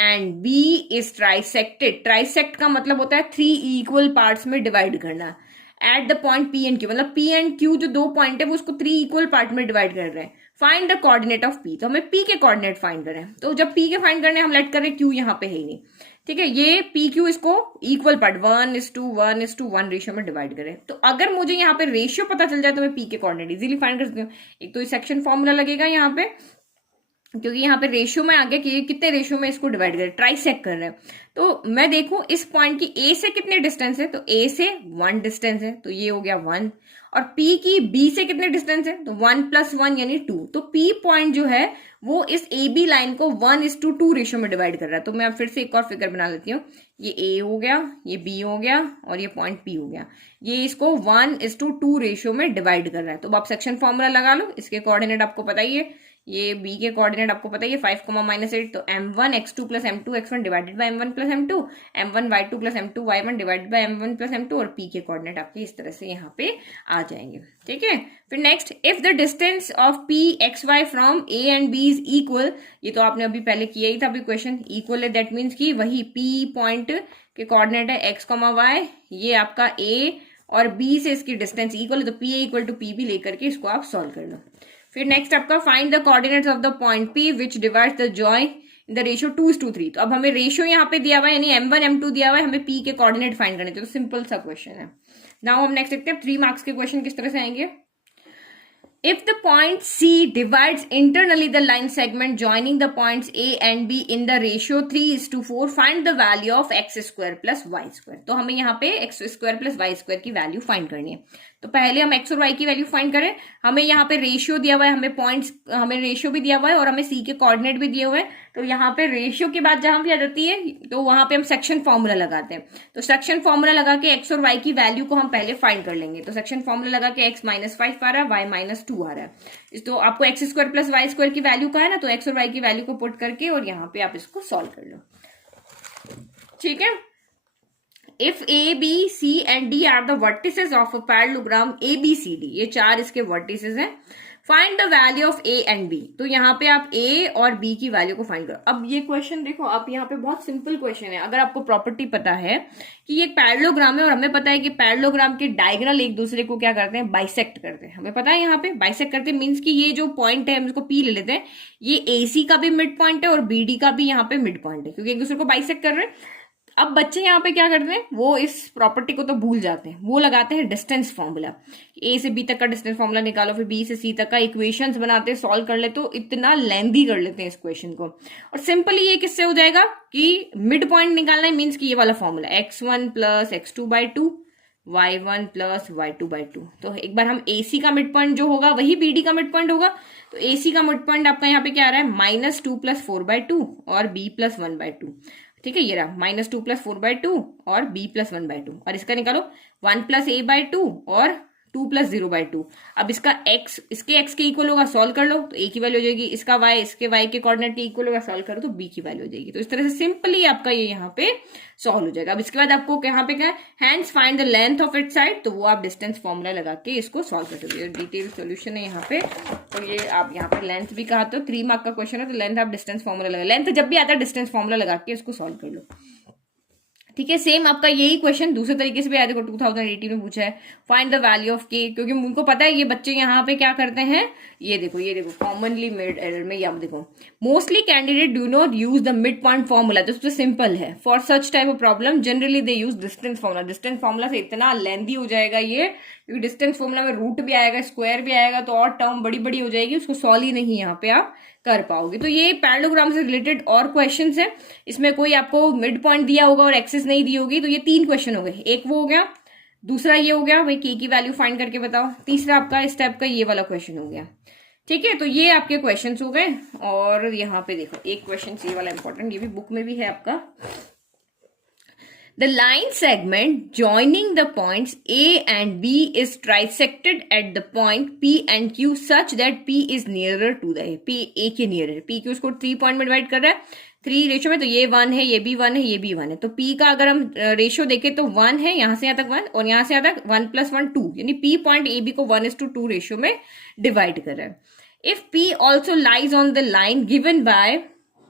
and B is trisected, trisect का मतलब होता है 3 equal parts में डिवाइड करना। At the point P and Q, मतलब P and Q जो दो पॉइंट है वो उसको 3 equal part में डिवाइड कर रहे हैं। Find the coordinate of P, तो हमें P के कोऑर्डिनेट फाइंड करें, तो जब P के फाइंड करने हम लेट कर रहे हैं, Q यहाँ पे है ही नहीं। ठीक है, ये पी क्यू इसको इक्वल पार्ट 1:1:1 रेशियो में डिवाइड करें। तो अगर मुझे यहाँ पे रेशियो पता चल जाए तो मैं पी के कोऑर्डिनेट इजीली फाइंड कर सकती हूँ। एक तो ये सेक्शन फॉर्मूला लगेगा यहाँ पे, क्योंकि यहाँ पे रेशियो में आ गया कि कितने रेशियो में इसको डिवाइड करें, ट्राइसेक्ट कर रहे हैं। तो मैं देखूं इस पॉइंट की ए से कितने डिस्टेंस है, तो ए से 1 डिस्टेंस है, तो ये हो गया 1। और पी की बी से कितने डिस्टेंस है, तो 1 + 1 यानी 2। तो पी पॉइंट जो है वो इस ए बी लाइन को 1:2 रेशियो में डिवाइड कर रहा है। तो मैं फिर से एक और फिगर बना लेती हूँ, ये ए हो गया, ये बी हो गया, और ये पॉइंट पी हो गया। ये इसको 1:2 रेशियो में डिवाइड कर रहा है। तो आप सेक्शन फॉर्मूला लगा लो, इसके कोऑर्डिनेट आपको पता ही है, ये b के कोऑर्डिनेट आपको पता ही है 5, -8। तो m1 x2 plus m2 x1 divided by m1 plus m2, m1 y2 plus m2 y1 divided by m1 plus m2, और p के कोऑर्डिनेट आपके इस तरह से यहाँ पे आ जाएंगे। ठीक है, फिर next, if the distance of p x y from a and b is equal, ये तो आपने अभी पहले किया ही था अभी क्वेश्चन, इक्वल है दैट मीन्स कि वही p पॉइंट के कोऑर्डिनेट है x, y, ये आपका a और b से इसकी डिस्टेंस इक्वल है, तो p इक्वल टू p भी लेकर के इसको आप सॉल्व कर लो। फिर नेक्स्ट आपका find the coordinates of the point P which divides the join in the ratio 2:3। तो अब हमें रेशियो यहाँ पे दिया हुआ है, यानी m1 m2 दिया हुआ है, हमें P के कोऑर्डिनेट फाइंड करने थे। तो सिंपल सा क्वेश्चन है। नाउ हम नेक्स्ट देखते हैं 3 मार्क्स के क्वेश्चन किस तरह से आएंगे। If the point C divides internally the line segment joining the points A and B in the ratio 3:4, find the value of x² plus y²। तो हमें यहाँ पे x² plus y² की वैल्यू फाइंड करनी है। तो पहले हम x और y की वैल्यू फाइंड करें। हमें यहाँ पे रेशियो दिया हुआ है, हमें पॉइंट्स, हमें रेशियो भी दिया हुआ है और हमें C के कोऑर्डिनेट भी दिए हुए हैं। तो यहाँ पे रेशियो के बाद जहां भी आ जाती है तो वहां पे हम सेक्शन फॉर्मूला लगाते हैं। तो सेक्शन फॉर्मूला लगा के x और y की वैल्यू को हम पहले फाइंड कर लेंगे। तो सेक्शन फॉर्मूला लगा के x -5 आ रहा है, y -2 आ रहा है। तो आपको x² प्लस y² की वैल्यू का है ना, तो x और y की वैल्यू को पुट करके और यहाँ पे आप इसको सॉल्व कर लो। ठीक है, if A B C and D are the vertices of a parallelogram ABCD, ये 4 इसके वर्टिसेस हैं। Find the value of A and B. तो यहाँ पे आप ए और बी की वैल्यू को फाइंड करो। अब ये क्वेश्चन देखो, आप यहाँ पे बहुत सिंपल क्वेश्चन है। अगर आपको प्रॉपर्टी पता है कि ये पैरेललोग्राम है और हमें पता है कि पैरेललोग्राम के डायगोनल एक दूसरे को क्या करते हैं, बाइसेक्ट करते हैं। हमें पता है यहाँ पे बाइसेक्ट करते हैं मीन्स कि ये जो पॉइंट है हम इसको पी ले लेते हैं, ये एसी का भी मिड पॉइंट है और बीडी का भी यहाँ पे मिड पॉइंट है, क्योंकि एक दूसरे को बाइसेक्ट कर रहे हैं। अब बच्चे यहाँ पे क्या करते हैं, वो इस प्रॉपर्टी को तो भूल जाते हैं, वो लगाते हैं डिस्टेंस फॉर्मूला। ए से बी तक का डिस्टेंस फॉर्मूला निकालो, फिर बी से सी तक का इक्वेशंस बनाते हैं, सॉल्व कर लेते, तो इतना लेंदी कर लेते हैं इस क्वेश्चन को। और सिंपली ये किससे हो जाएगा कि मिड पॉइंट निकालना है, मीन्स कि ये वाला formula x1 plus x2/2 y1 plus y2/2। तो एक बार हम AC का मिड पॉइंट जो होगा वही BD का मिड पॉइंट होगा। तो AC का मिड पॉइंट आपका यहाँ पे क्या आ रहा है, -2 + 4/2 और B + 1/2। ठीक है, ये रहा -2 + 4/2 और B + 1/2। और इसका निकालो 1 + a/2 और 2 + 0/2। अब इसका x इसके x के इक्वल होगा, सॉल्व कर लो तो a की वैल्यू हो जाएगी, इसका y इसके y के कोऑर्डिनेट के इक्वल होगा, सॉल्व करो तो b की वैल्यू हो जाएगी। तो इस तरह से सिंपली आपका ये यहाँ पे सॉल्व हो जाएगा। अब इसके बाद आपको यहाँ पे क्या है, hands find the length of it side, तो वो आप डिस्टेंस फॉर्मूला लगा के इसको सॉल्व कर सकते हो। डिटेल सोल्यूशन है यहाँ पे। तो ये आप यहाँ पे लेंथ भी कहा, तो 3 मार्क का क्वेश्चन है, तो लेंथ आप डिस्टेंस फॉर्मूला लगा, लेंथ जब भी आता है डिस्टेंस फॉर्मूला लगा के इसको सॉल्व कर लो। ठीक है, सेम आपका यही क्वेश्चन दूसरे तरीके से भी आया, देखो 2018 में पूछा है, फाइंड द वैल्यू ऑफ के। क्योंकि उनको पता है ये बच्चे यहाँ पे क्या करते हैं, ये देखो कॉमनली मेड एरर में, आप देखो mostly candidate do not use the mid point formula. तो सिंपल है, for such type of problem generally they use distance formula. Distance formula से इतना लेंदी हो जाएगा ये, क्योंकि डिस्टेंस फॉर्मूला में रूट भी आएगा, स्क्वायर भी आएगा, तो और टर्म बड़ी बड़ी हो जाएगी, उसको सॉल्व ही नहीं यहाँ पे आप कर पाओगे। तो ये पैरेललोग्राम से रिलेटेड और क्वेश्चंस है, इसमें कोई आपको मिड पॉइंट दिया होगा और एक्सिस नहीं दी होगी। तो ये 3 क्वेश्चन हो गए, एक वो हो गया, दूसरा ये हो गया भाई के की वैल्यू फाइंड करके बताओ, तीसरा आपका इस टाइप का ये वाला क्वेश्चन हो गया। ठीक है, तो ये आपके क्वेश्चंस हो गए। और यहाँ पे देखो एक क्वेश्चन ये वाला इंपॉर्टेंट, ये भी बुक में भी है आपका। The line segment joining the points A and B is trisected at the point P and Q such that P is nearer to the A. P A के nearer, P Q उसको 3 point में divide कर रहा है 3 ratio में, तो ये 1 है, ये भी 1 है, ये भी 1 है। तो P का अगर हम रेशियो देखें तो 1 है, यहाँ से यहाँ तक 1 और यहाँ से यहाँ तक 1 + 1 2, यानी P पॉइंट A B को 1:2 रेशियो में डिवाइड कर रहा है। If P also lies on the line given by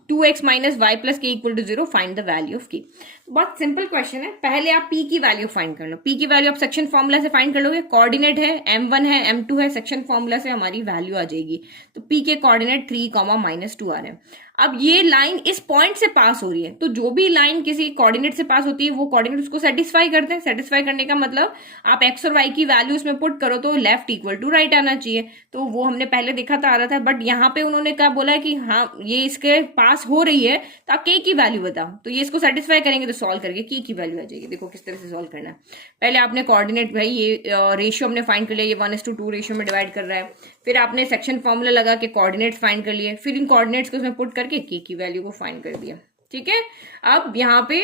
2x - y + k = 0, find the value of k। बहुत सिंपल क्वेश्चन है, पहले आप p की वैल्यू फाइंड कर लो। p की वैल्यू आप सेक्शन फॉर्मूला से फाइंड कर लोगे, कोऑर्डिनेट है m1 है m2 है, सेक्शन फॉर्मूला से हमारी वैल्यू आ जाएगी। तो p के कोऑर्डिनेट 3, -2 आ रहे हैं। अब ये लाइन इस पॉइंट से पास हो रही है, तो जो भी लाइन किसी कोऑर्डिनेट से पास होती है वो कोऑर्डिनेट उसको सेटिस्फाई करते हैं। सेटिस्फाई करने का मतलब आप x और y की वैल्यू उसमें पुट करो तो लेफ्ट इक्वल टू राइट आना चाहिए। तो वो हमने पहले देखा था, आ रहा था, बट यहाँ पे उन्होंने क्या बोला है कि हाँ ये इसके पास हो रही है, तो आप k की वैल्यू बताओ। तो ये इसको सेटिस्फाई करेंगे तो सॉल्व करके k की वैल्यू आ जाएगी। देखो किस तरह से सॉल्व करना है। पहले आपने कोऑर्डिनेट, भाई ये रेशियो हमने फाइंड कर लिया, ये 1:2 रेशियो में डिवाइड कर रहा है। फिर आपने सेक्शन फॉर्मूला लगा के कोऑर्डिनेट्स फाइंड कर लिए, फिर इन कोऑर्डिनेट्स को उसमें पुट करके k की वैल्यू को फाइंड कर दिया। ठीक है, अब यहाँ पे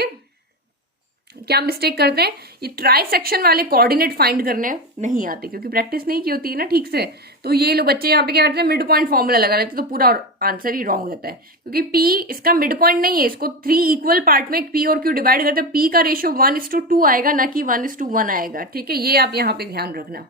क्या मिस्टेक करते हैं, ये ट्राई सेक्शन वाले कोऑर्डिनेट फाइंड करने नहीं आते, क्योंकि प्रैक्टिस नहीं की होती है ना ठीक से। तो ये लोग बच्चे यहाँ पे क्या करते हैं, मिड पॉइंट फॉर्मूला लगा लेते हैं, तो पूरा आंसर ही रॉन्ग रहता है, क्योंकि P इसका मिड पॉइंट नहीं है। इसको 3 इक्वल पार्ट में P और Q डिवाइड करते हैं, P का रेशियो 1:2 आएगा, ना कि 1:1 आएगा। ठीक है, ये आप यहाँ पे ध्यान रखना।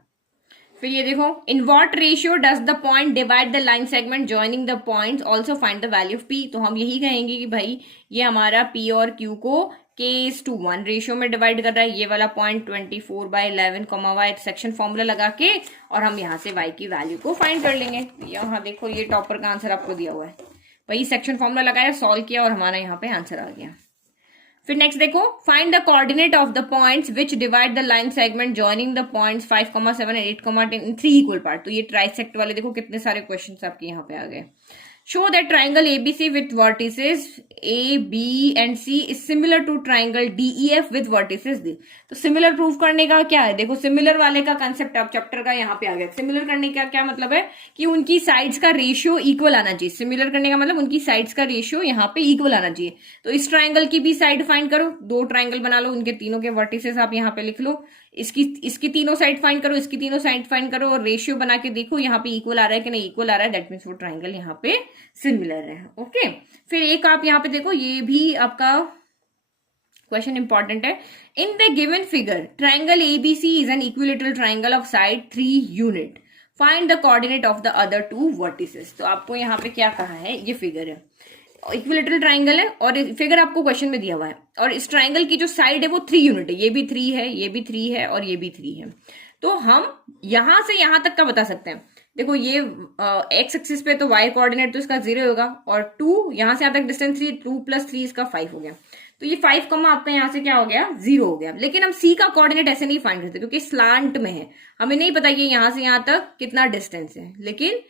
फिर ये देखो, in what ratio does the point divide the line segment joining the points, also find the value of P। तो हम यही कहेंगे कि भाई ये हमारा P और Q को k:1 रेशियो में डिवाइड कर रहा है। ये वाला पॉइंट 24/11, y सेक्शन फॉर्मूला लगा के और हम यहाँ से y की वैल्यू को फाइंड कर लेंगे। यहाँ देखो ये टॉपर का आंसर आपको दिया हुआ है, वही सेक्शन फॉर्मूला लगाया, सॉल्व किया और हमारा यहाँ पे आंसर आ गया। फिर नेक्स्ट देखो, find the coordinate of the points which divide the line segment joining the points 5,7 and 8,10 in 3 equal part. तो ये ट्राइसेक्ट वाले देखो कितने सारे क्वेश्चंस आपके यहाँ पे आ गए। Show that triangle ABC with vertices A, B and C is similar to triangle DEF with vertices D। तो सिमिलर प्रूव करने का क्या है, देखो सिमिलर वाले का कंसेप्ट आप चैप्टर का यहाँ पे आ गया। सिमिलर करने का क्या मतलब है कि उनकी साइड्स का रेशियो इक्वल आना चाहिए। सिमिलर करने का मतलब उनकी साइड्स का रेशियो यहाँ पे इक्वल आना चाहिए। तो इस ट्राइंगल की भी साइड फाइंड करो, 2 ट्राइंगल बना लो, उनके तीनों के वर्टिसेस आप यहाँ पे लिख लो, इसकी तीनों साइड फाइंड करो, इसकी तीनों साइड फाइंड करो और रेशियो बना के देखो यहाँ पे इक्वल आ रहा है कि नहीं इक्वल आ रहा है, दैट मीन्स वो ट्राइंगल यहाँ पे सिमिलर है। ओके, फिर एक आप यहाँ पे देखो, ये भी आपका क्वेश्चन इंपॉर्टेंट है। In the given figure triangle ABC is an equilateral triangle of side 3 unit, find the coordinate of the other two vertices. तो आपको यहाँ पे क्या कहा है, ये फिगर है, इक्विलेटरल ट्राइंगल है और फिगर आपको क्वेश्चन में दिया हुआ है, और इस ट्राइंगल की जो साइड है वो 3 यूनिट है, ये भी 3 है, ये भी 3 है और ये भी 3 है। तो हम यहां से यहां तक का बता सकते हैं। देखो ये एक्स एक्सिस पे तो वाई कोऑर्डिनेट तो इसका 0 होगा, और 2 यहां से यहां तक डिस्टेंस 3, 2 + 3 इसका 5 हो गया। तो ये 5 कमा आपका यहाँ से क्या हो गया, 0 हो गया। लेकिन हम सी का कोऑर्डिनेट ऐसे नहीं फाइंड करते क्योंकि स्लांट में है, हमें नहीं पता ये यहाँ से यहाँ तक कितना डिस्टेंस है। लेकिन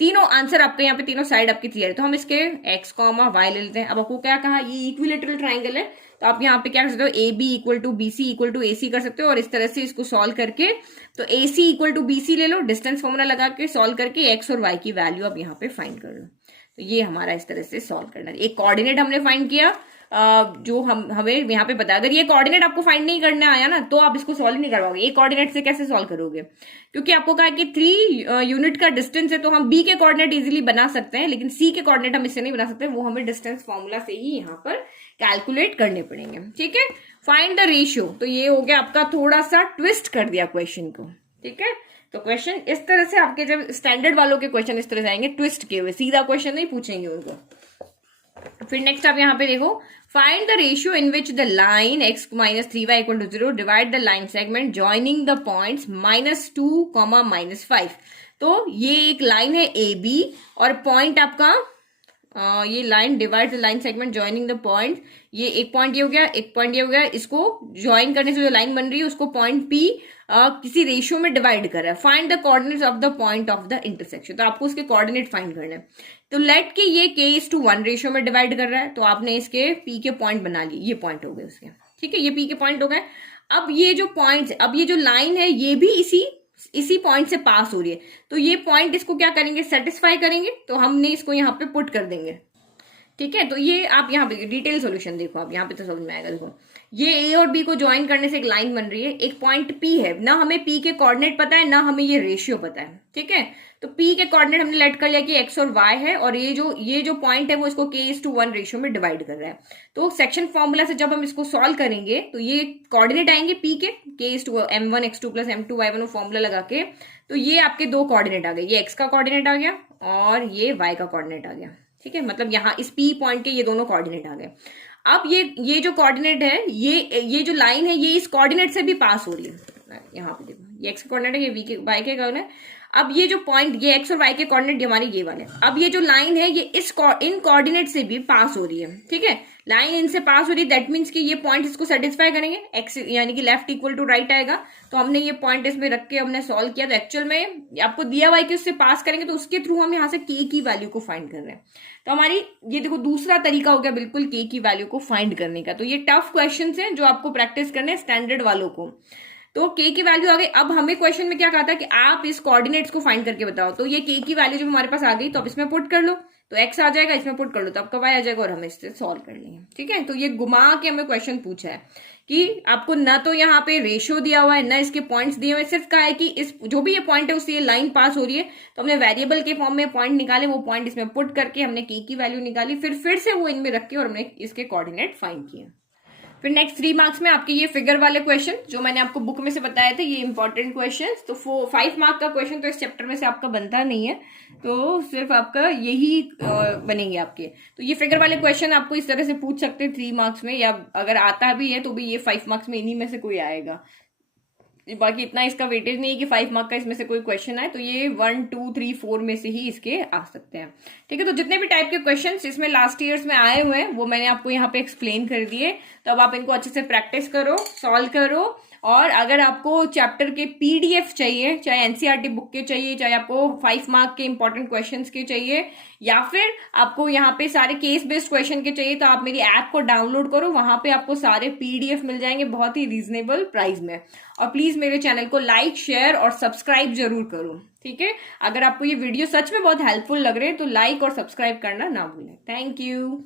तीनों आंसर आपके यहाँ पे तीनों साइड आपकी क्लियर है, तो हम इसके एक्स कॉमा वाई ले लेते हैं। अब आपको क्या कहा, ये इक्विलेटरल ट्राइंगल है, तो आप यहाँ पे क्या कर सकते हो, a b equal to b C equal to a c कर सकते हो, और इस तरह से इसको सॉल्व करके, तो ए सी इक्वल टू बी सी ले लो, डिस्टेंस फॉर्मूला लगा के सॉल्व करके एक्स और वाई की वैल्यू आप यहाँ पे फाइंड कर लो। तो ये हमारा इस तरह से सॉल्व करना है। एक कोऑर्डिनेट हमने फाइंड किया, जो हमें यहाँ पे पता, अगर ये कोऑर्डिनेट आपको फाइंड नहीं करना आया ना तो आप इसको सॉल्व नहीं कर पाओगे। एक कोऑर्डिनेट से कैसे सॉल्व करोगे, क्योंकि आपको कहा कि 3 यूनिट का डिस्टेंस है, तो हम बी के कोऑर्डिनेट इजीली बना सकते हैं, लेकिन सी के कोऑर्डिनेट हम इससे नहीं बना सकते, वो हमें डिस्टेंस फॉर्मूला से ही यहाँ पर कैलकुलेट करने पड़ेंगे। ठीक है, फाइंड द रेशियो, तो ये हो गया आपका थोड़ा सा ट्विस्ट कर दिया क्वेश्चन को। ठीक है, तो क्वेश्चन इस तरह से आपके, जब स्टैंडर्ड वालों के क्वेश्चन इस तरह से आएंगे ट्विस्ट किए हुए, सीधा क्वेश्चन नहीं पूछेंगे उनको। फिर नेक्स्ट आप यहाँ पे देखो, find the ratio in which the line x - 3y = 0 divide the line segment joining the points -2, -5। तो ये एक लाइन है ए बी, और पॉइंट आपका ये line divide the line segment joining the point, ये एक पॉइंट ये हो गया, एक पॉइंट ये हो गया, इसको ज्वाइन करने से जो लाइन बन रही है उसको पॉइंट पी किसी रेशियो में डिवाइड कर रहा है। Find the coordinates of the point of the intersection, तो आपको उसके कोऑर्डिनेट फाइंड करना है। तो लेट के ये k:1 रेशियो में डिवाइड कर रहा है, तो आपने इसके p के पॉइंट बना लिए, ये पॉइंट हो गए उसके। ठीक है, ये p के पॉइंट हो गए। अब ये जो पॉइंट, अब ये जो लाइन है ये भी इसी पॉइंट से पास हो रही है, तो ये पॉइंट इसको क्या करेंगे, सेटिस्फाई करेंगे, तो हमने इसको यहाँ पे पुट कर देंगे। ठीक है, तो ये आप यहाँ पे डिटेल सॉल्यूशन देखो, आप यहाँ पे तो समझ में आएगा। देखो ये ए और बी को ज्वाइन करने से एक लाइन बन रही है, एक पॉइंट पी है, ना हमें पी के कोऑर्डिनेट पता है ना हमें ये रेशियो पता है। ठीक है, तो पी के कोऑर्डिनेट हमने लेट कर लिया कि एक्स और वाई है, और ये जो पॉइंट है वो इसको k:1 रेशियो में डिवाइड कर रहा है। तो सेक्शन फॉर्मूला से जब हम इसको सॉल्व करेंगे तो ये कोऑर्डिनेट आएंगे पी के k:m1 x2 + m2 y1 formula लगा के, तो ये आपके दो कोऑर्डिनेट आ गए, ये एक्स का कोऑर्डिनेट आ गया और ये वाई का कोऑर्डिनेट आ गया। ठीक है, मतलब यहाँ इस पी पॉइंट के ये दोनों कोऑर्डिनेट आ गए। अब ये जो कोऑर्डिनेट है, ये जो लाइन है ये इस कोऑर्डिनेट से भी पास हो रही है। यहाँ पे देखो ये एक्स का कोऑर्डिनेट है, ये वी के वाई के कोऑर्डिनेट। अब ये जो पॉइंट, ये एक्स और वाई के कोऑर्डिनेट हमारे ये वाले, अब ये जो लाइन है ये इन कोऑर्डिनेट से भी पास हो रही है। ठीक है, लाइन इनसे पास हो रही है, दैट मीन्स कि ये पॉइंट इसको सेटिस्फाई करेंगे, एक्स यानी कि लेफ्ट इक्वल टू राइट आएगा। तो हमने ये पॉइंट इसमें रख के हमने सॉल्व किया, तो एक्चुअल में आपको दिया हुआ है कि उससे पास करेंगे, तो उसके थ्रू हम यहाँ से के की वैल्यू को फाइंड कर रहे हैं। तो हमारी ये देखो दूसरा तरीका हो गया बिल्कुल के की वैल्यू को फाइंड करने का। तो ये टफ क्वेश्चन है जो आपको प्रैक्टिस करने हैं स्टैंडर्ड वालों को। तो के की वैल्यू आ गई। अब हमें क्वेश्चन में क्या कहा था कि आप इस कोऑर्डिनेट्स को फाइंड करके बताओ, तो ये के की वैल्यू जब हमारे पास आ गई तो आप इसमें पुट कर लो, तो एक्स आ जाएगा, इसमें पुट कर लो तो आपका वाई आ जाएगा, और हमें इससे सॉल्व कर लेंगे। ठीक है, तो ये घुमा के हमें क्वेश्चन पूछा है कि आपको ना तो यहाँ पे रेशियो दिया हुआ है ना इसके पॉइंट्स दिए हुए, सिर्फ कहा है कि इस जो भी ये पॉइंट है उससे ये लाइन पास हो रही है, तो हमने वेरिएबल के फॉर्म में पॉइंट निकाले, वो पॉइंट इसमें पुट करके हमने के की वैल्यू निकाली, फिर से वो इनमें रख के और हमने इसके कोऑर्डिनेट फाइंड किए। फिर नेक्स्ट 3 मार्क्स में आपके ये फिगर वाले क्वेश्चन जो मैंने आपको बुक में से बताए थे, ये इंपॉर्टेंट क्वेश्चन। तो 5 मार्क का क्वेश्चन तो इस चैप्टर में से आपका बनता नहीं है, तो सिर्फ आपका यही बनेंगे आपके। तो ये फिगर वाले क्वेश्चन आपको इस तरह से पूछ सकते हैं 3 मार्क्स में, या अगर आता भी है तो भी ये 5 मार्क्स में इन्हीं में से कोई आएगा। बाकी इतना इसका वेटेज नहीं है कि 5 मार्क का इसमें से कोई क्वेश्चन आए, तो ये 1, 2, 3, 4 में से ही इसके आ सकते हैं। ठीक है, तो जितने भी टाइप के क्वेश्चंस इसमें लास्ट ईयर्स में आए हुए हैं वो मैंने आपको यहाँ पे एक्सप्लेन कर दिए। तो अब आप इनको अच्छे से प्रैक्टिस करो, सॉल्व करो, और अगर आपको चैप्टर के पीडीएफ चाहिए, चाहे एनसीईआरटी बुक के चाहिए, चाहे आपको 5 मार्क के इंपॉर्टेंट क्वेश्चंस के चाहिए, या फिर आपको यहाँ पे सारे केस बेस्ड क्वेश्चन के चाहिए, तो आप मेरी ऐप को डाउनलोड करो, वहां पे आपको सारे पीडीएफ मिल जाएंगे बहुत ही रीजनेबल प्राइस में। और प्लीज मेरे चैनल को लाइक, शेयर और सब्सक्राइब जरूर करो। ठीक है, अगर आपको ये वीडियो सच में बहुत हेल्पफुल लग रहे हैं तो लाइक और सब्सक्राइब करना ना भूलें। Thank you.